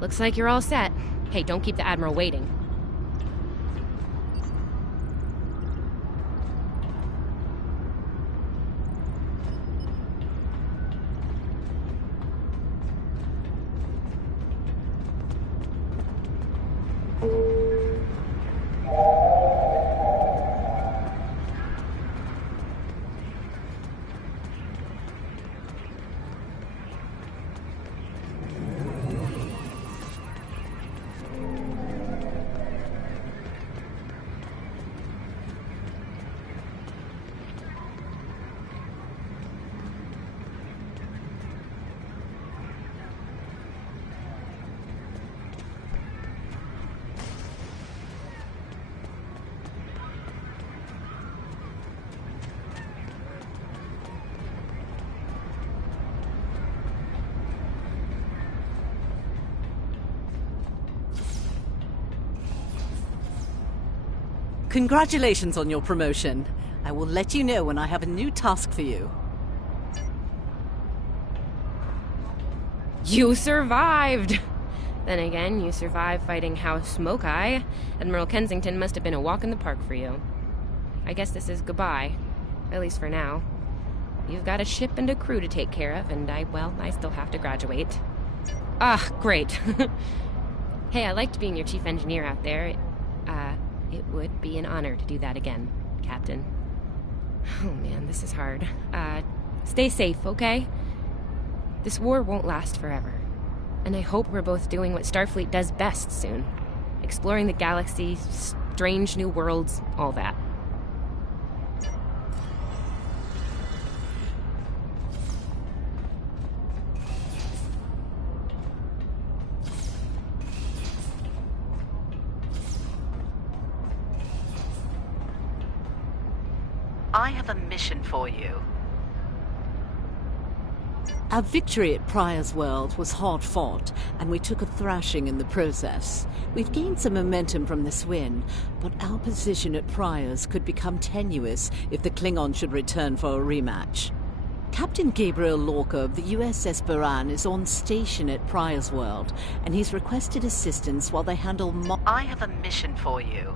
Looks like you're all set. Hey, don't keep the Admiral waiting. Congratulations on your promotion. I will let you know when I have a new task for you. You survived! Then again, you survived fighting House Smoke-Eye. Admiral Kensington must have been a walk in the park for you. I guess this is goodbye. At least for now. You've got a ship and a crew to take care of, and I still have to graduate. Ah, great. Hey, I liked being your chief engineer out there. It would be an honor to do that again, Captain. Oh man, this is hard. Stay safe, okay? This war won't last forever. And I hope we're both doing what Starfleet does best soon. Exploring the galaxy, strange new worlds, all that. I have a mission for you. Our victory at Pryor's World was hard fought, and we took a thrashing in the process. We've gained some momentum from this win, but our position at Pryor's could become tenuous if the Klingon should return for a rematch. Captain Gabriel Lorca of the USS Baran is on station at Pryor's World, and he's requested assistance while they handle I have a mission for you.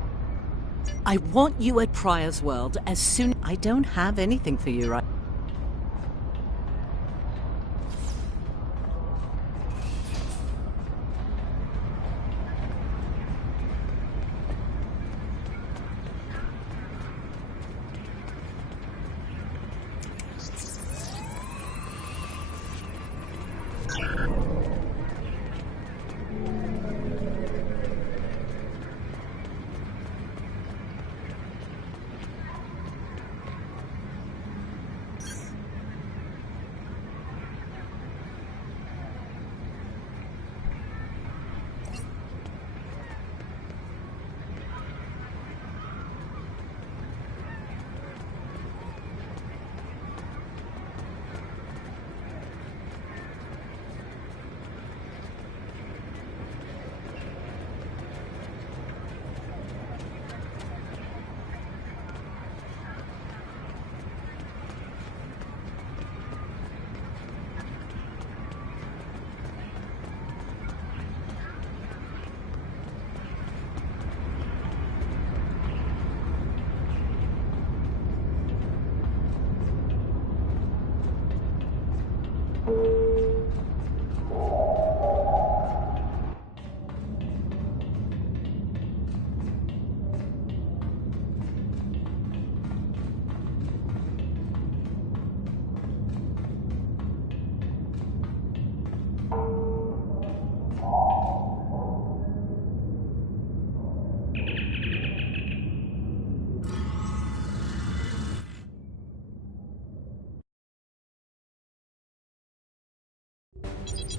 I want you at Pryor's World as soon... I don't have anything for you right...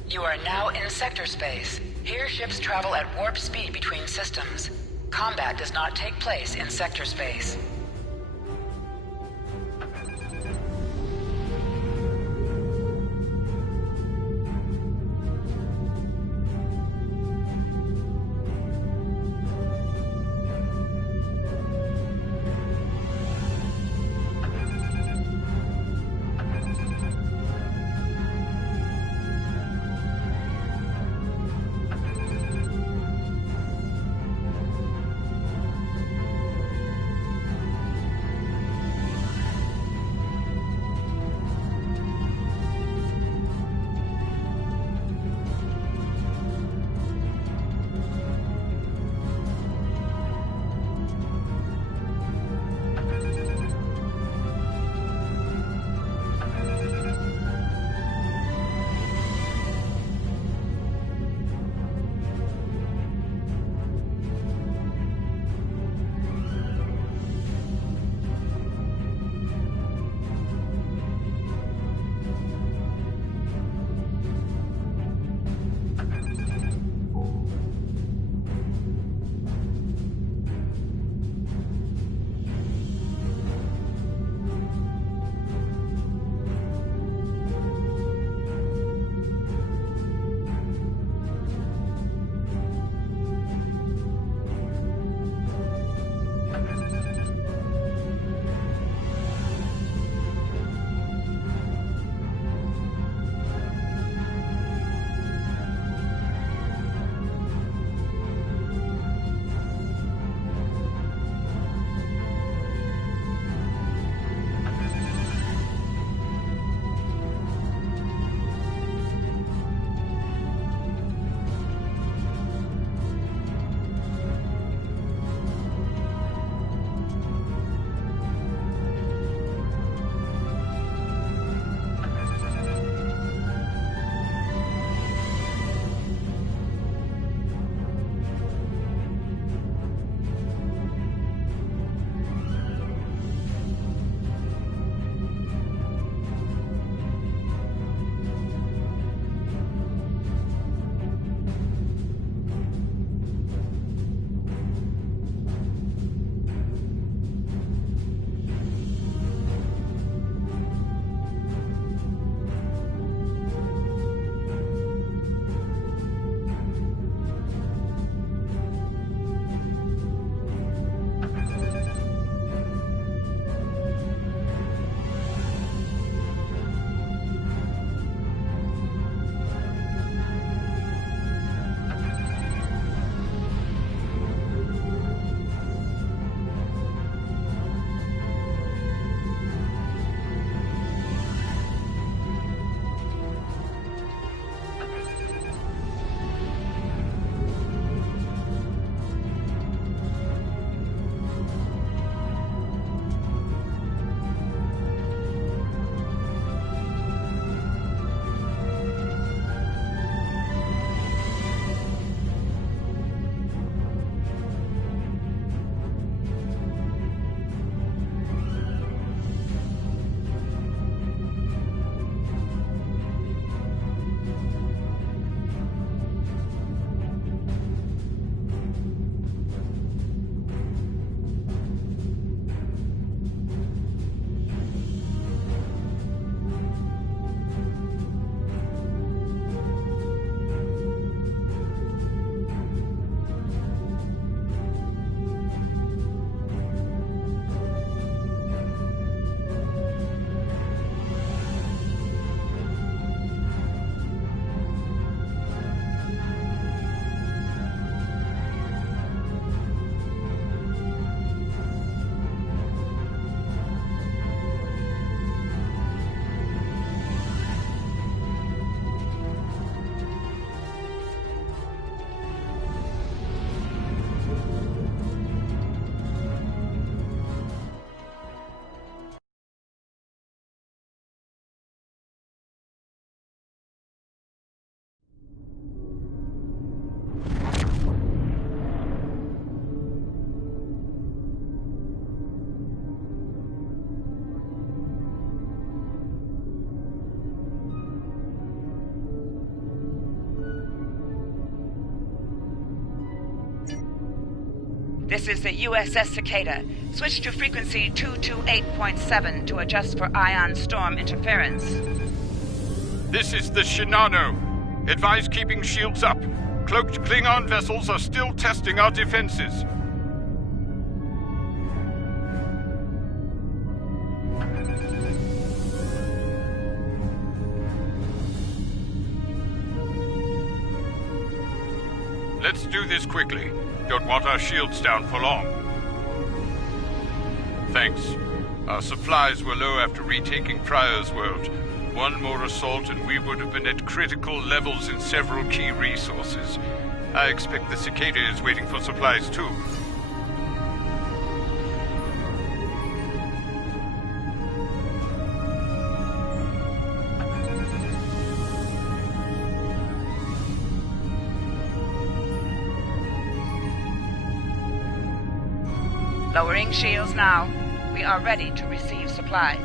You are now in sector space. Here ships travel at warp speed between systems. Combat does not take place in sector space. This is the USS Cicada. Switch to frequency 228.7 to adjust for ion storm interference. This is the Shinano. Advise keeping shields up. Cloaked Klingon vessels are still testing our defenses. Let's do this quickly. Don't want our shields down for long. Thanks. Our supplies were low after retaking Pryor's world. One more assault and we would have been at critical levels in several key resources. I expect the Cicada is waiting for supplies too. Lowering shields now. We are ready to receive supplies.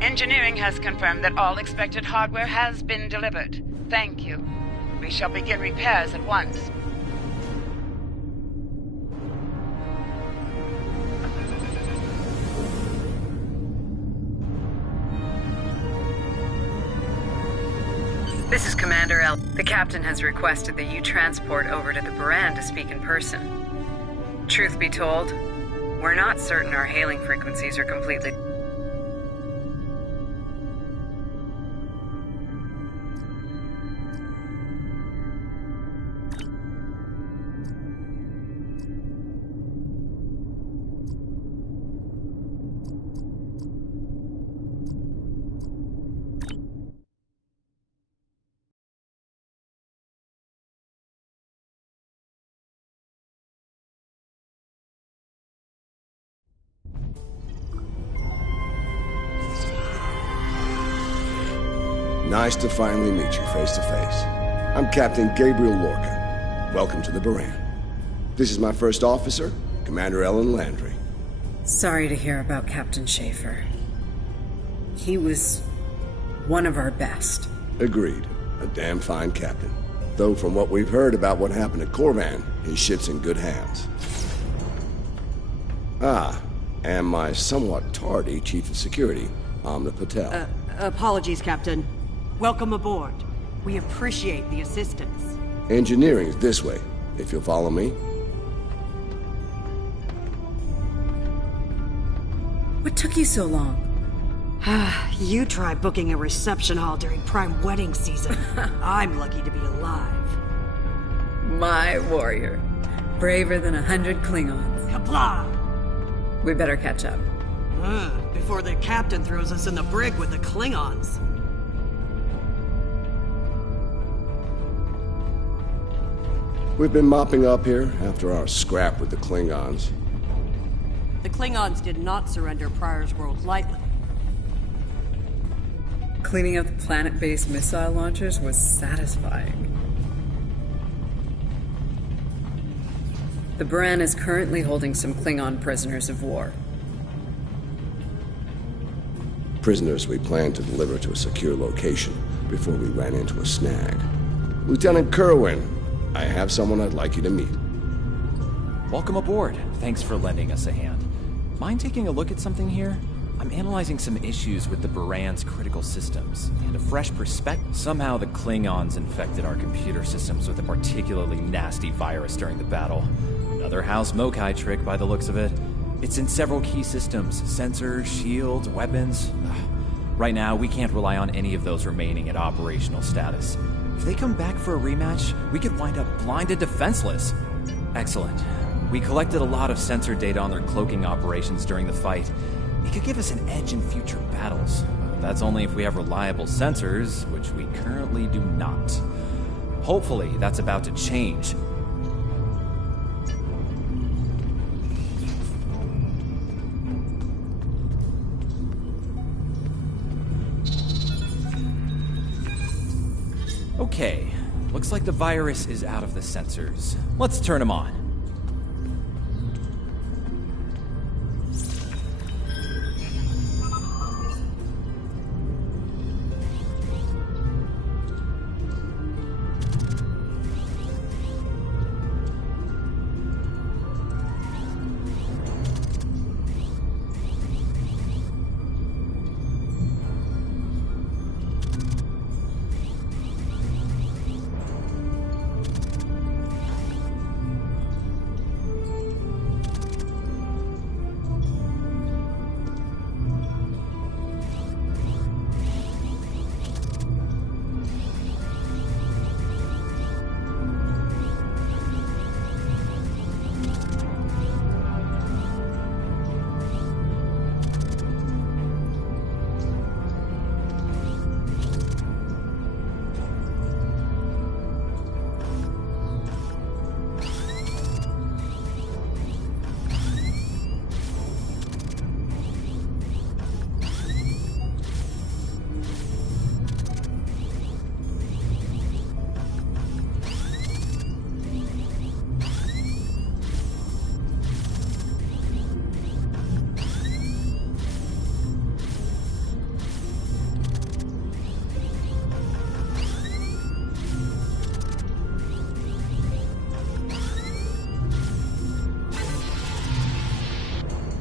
Engineering has confirmed that all expected hardware has been delivered. Thank you. We shall begin repairs at once. This is Commander L. The captain has requested that you transport over to the Baran to speak in person. Truth be told, we're not certain our hailing frequencies are completely... Nice to finally meet you face to face. I'm Captain Gabriel Lorca. Welcome to the Baran. This is my first officer, Commander Ellen Landry. Sorry to hear about Captain Schaefer. He was one of our best. Agreed. A damn fine captain. Though from what we've heard about what happened at Corvan, his ship's in good hands. Ah, and my somewhat tardy Chief of Security, Amna Patel. Apologies, Captain. Welcome aboard. We appreciate the assistance. Engineering's this way, if you'll follow me. What took you so long? You try booking a reception hall during prime wedding season. I'm lucky to be alive. My warrior. Braver than 100 Klingons. Kapla! We better catch up. Before the captain throws us in the brig with the Klingons. We've been mopping up here after our scrap with the Klingons. The Klingons did not surrender Pryor's world lightly. Cleaning up the planet-based missile launchers was satisfying. The Baran is currently holding some Klingon prisoners of war. Prisoners we planned to deliver to a secure location before we ran into a snag. Lieutenant Kerwin, I have someone I'd like you to meet. Welcome aboard. Thanks for lending us a hand. Mind taking a look at something here? I'm analyzing some issues with the Baran's critical systems, and a fresh perspective. Somehow the Klingons infected our computer systems with a particularly nasty virus during the battle. Another House Mokai trick by the looks of it. It's in several key systems: sensors, shields, weapons. Right now, we can't rely on any of those remaining at operational status. If they come back for a rematch, we could wind up blind and defenseless. Excellent. We collected a lot of sensor data on their cloaking operations during the fight. It could give us an edge in future battles. That's only if we have reliable sensors, which we currently do not. Hopefully, that's about to change. Okay, looks like the virus is out of the sensors. Let's turn them on.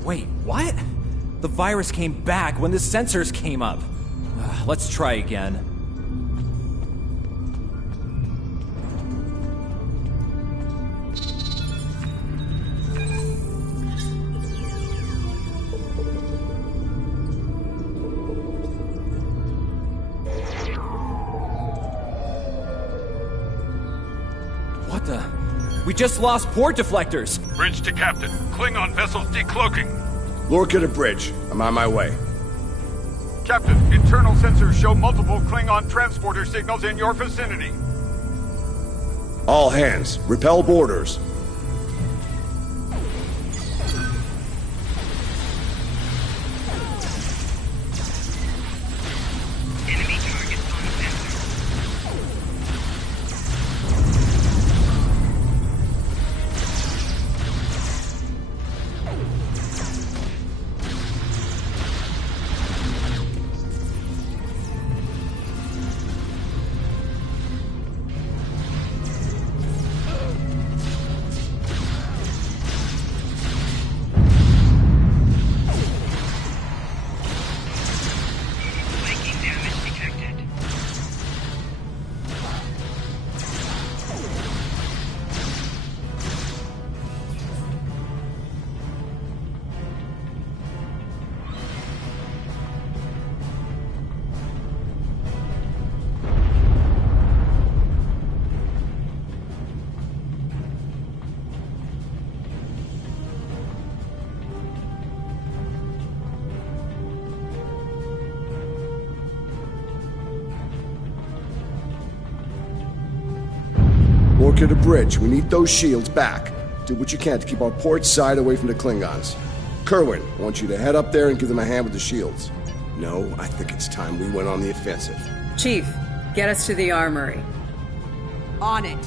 Wait, what? The virus came back when the sensors came up. Let's try again. What the? We just lost port deflectors! Bridge to Captain. Klingon vessels decloaking. Lorca to bridge. I'm on my way. Captain, internal sensors show multiple Klingon transporter signals in your vicinity. All hands, repel boarders. Lorca to bridge. We need those shields back. Do what you can to keep our port side away from the Klingons. Kerwin, I want you to head up there and give them a hand with the shields. No, I think it's time we went on the offensive. Chief, get us to the armory. On it.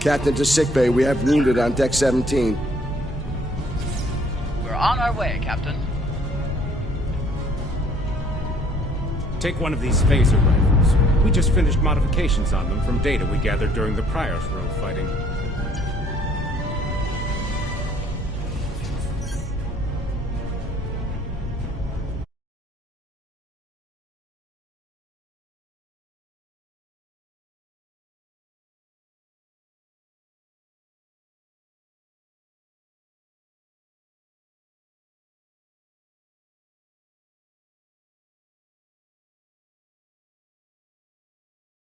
Captain to sickbay. We have wounded on deck 17. We're on our way, Captain. Take one of these phaser rifles. We just finished modifications on them from data we gathered during the Prior's Row fighting.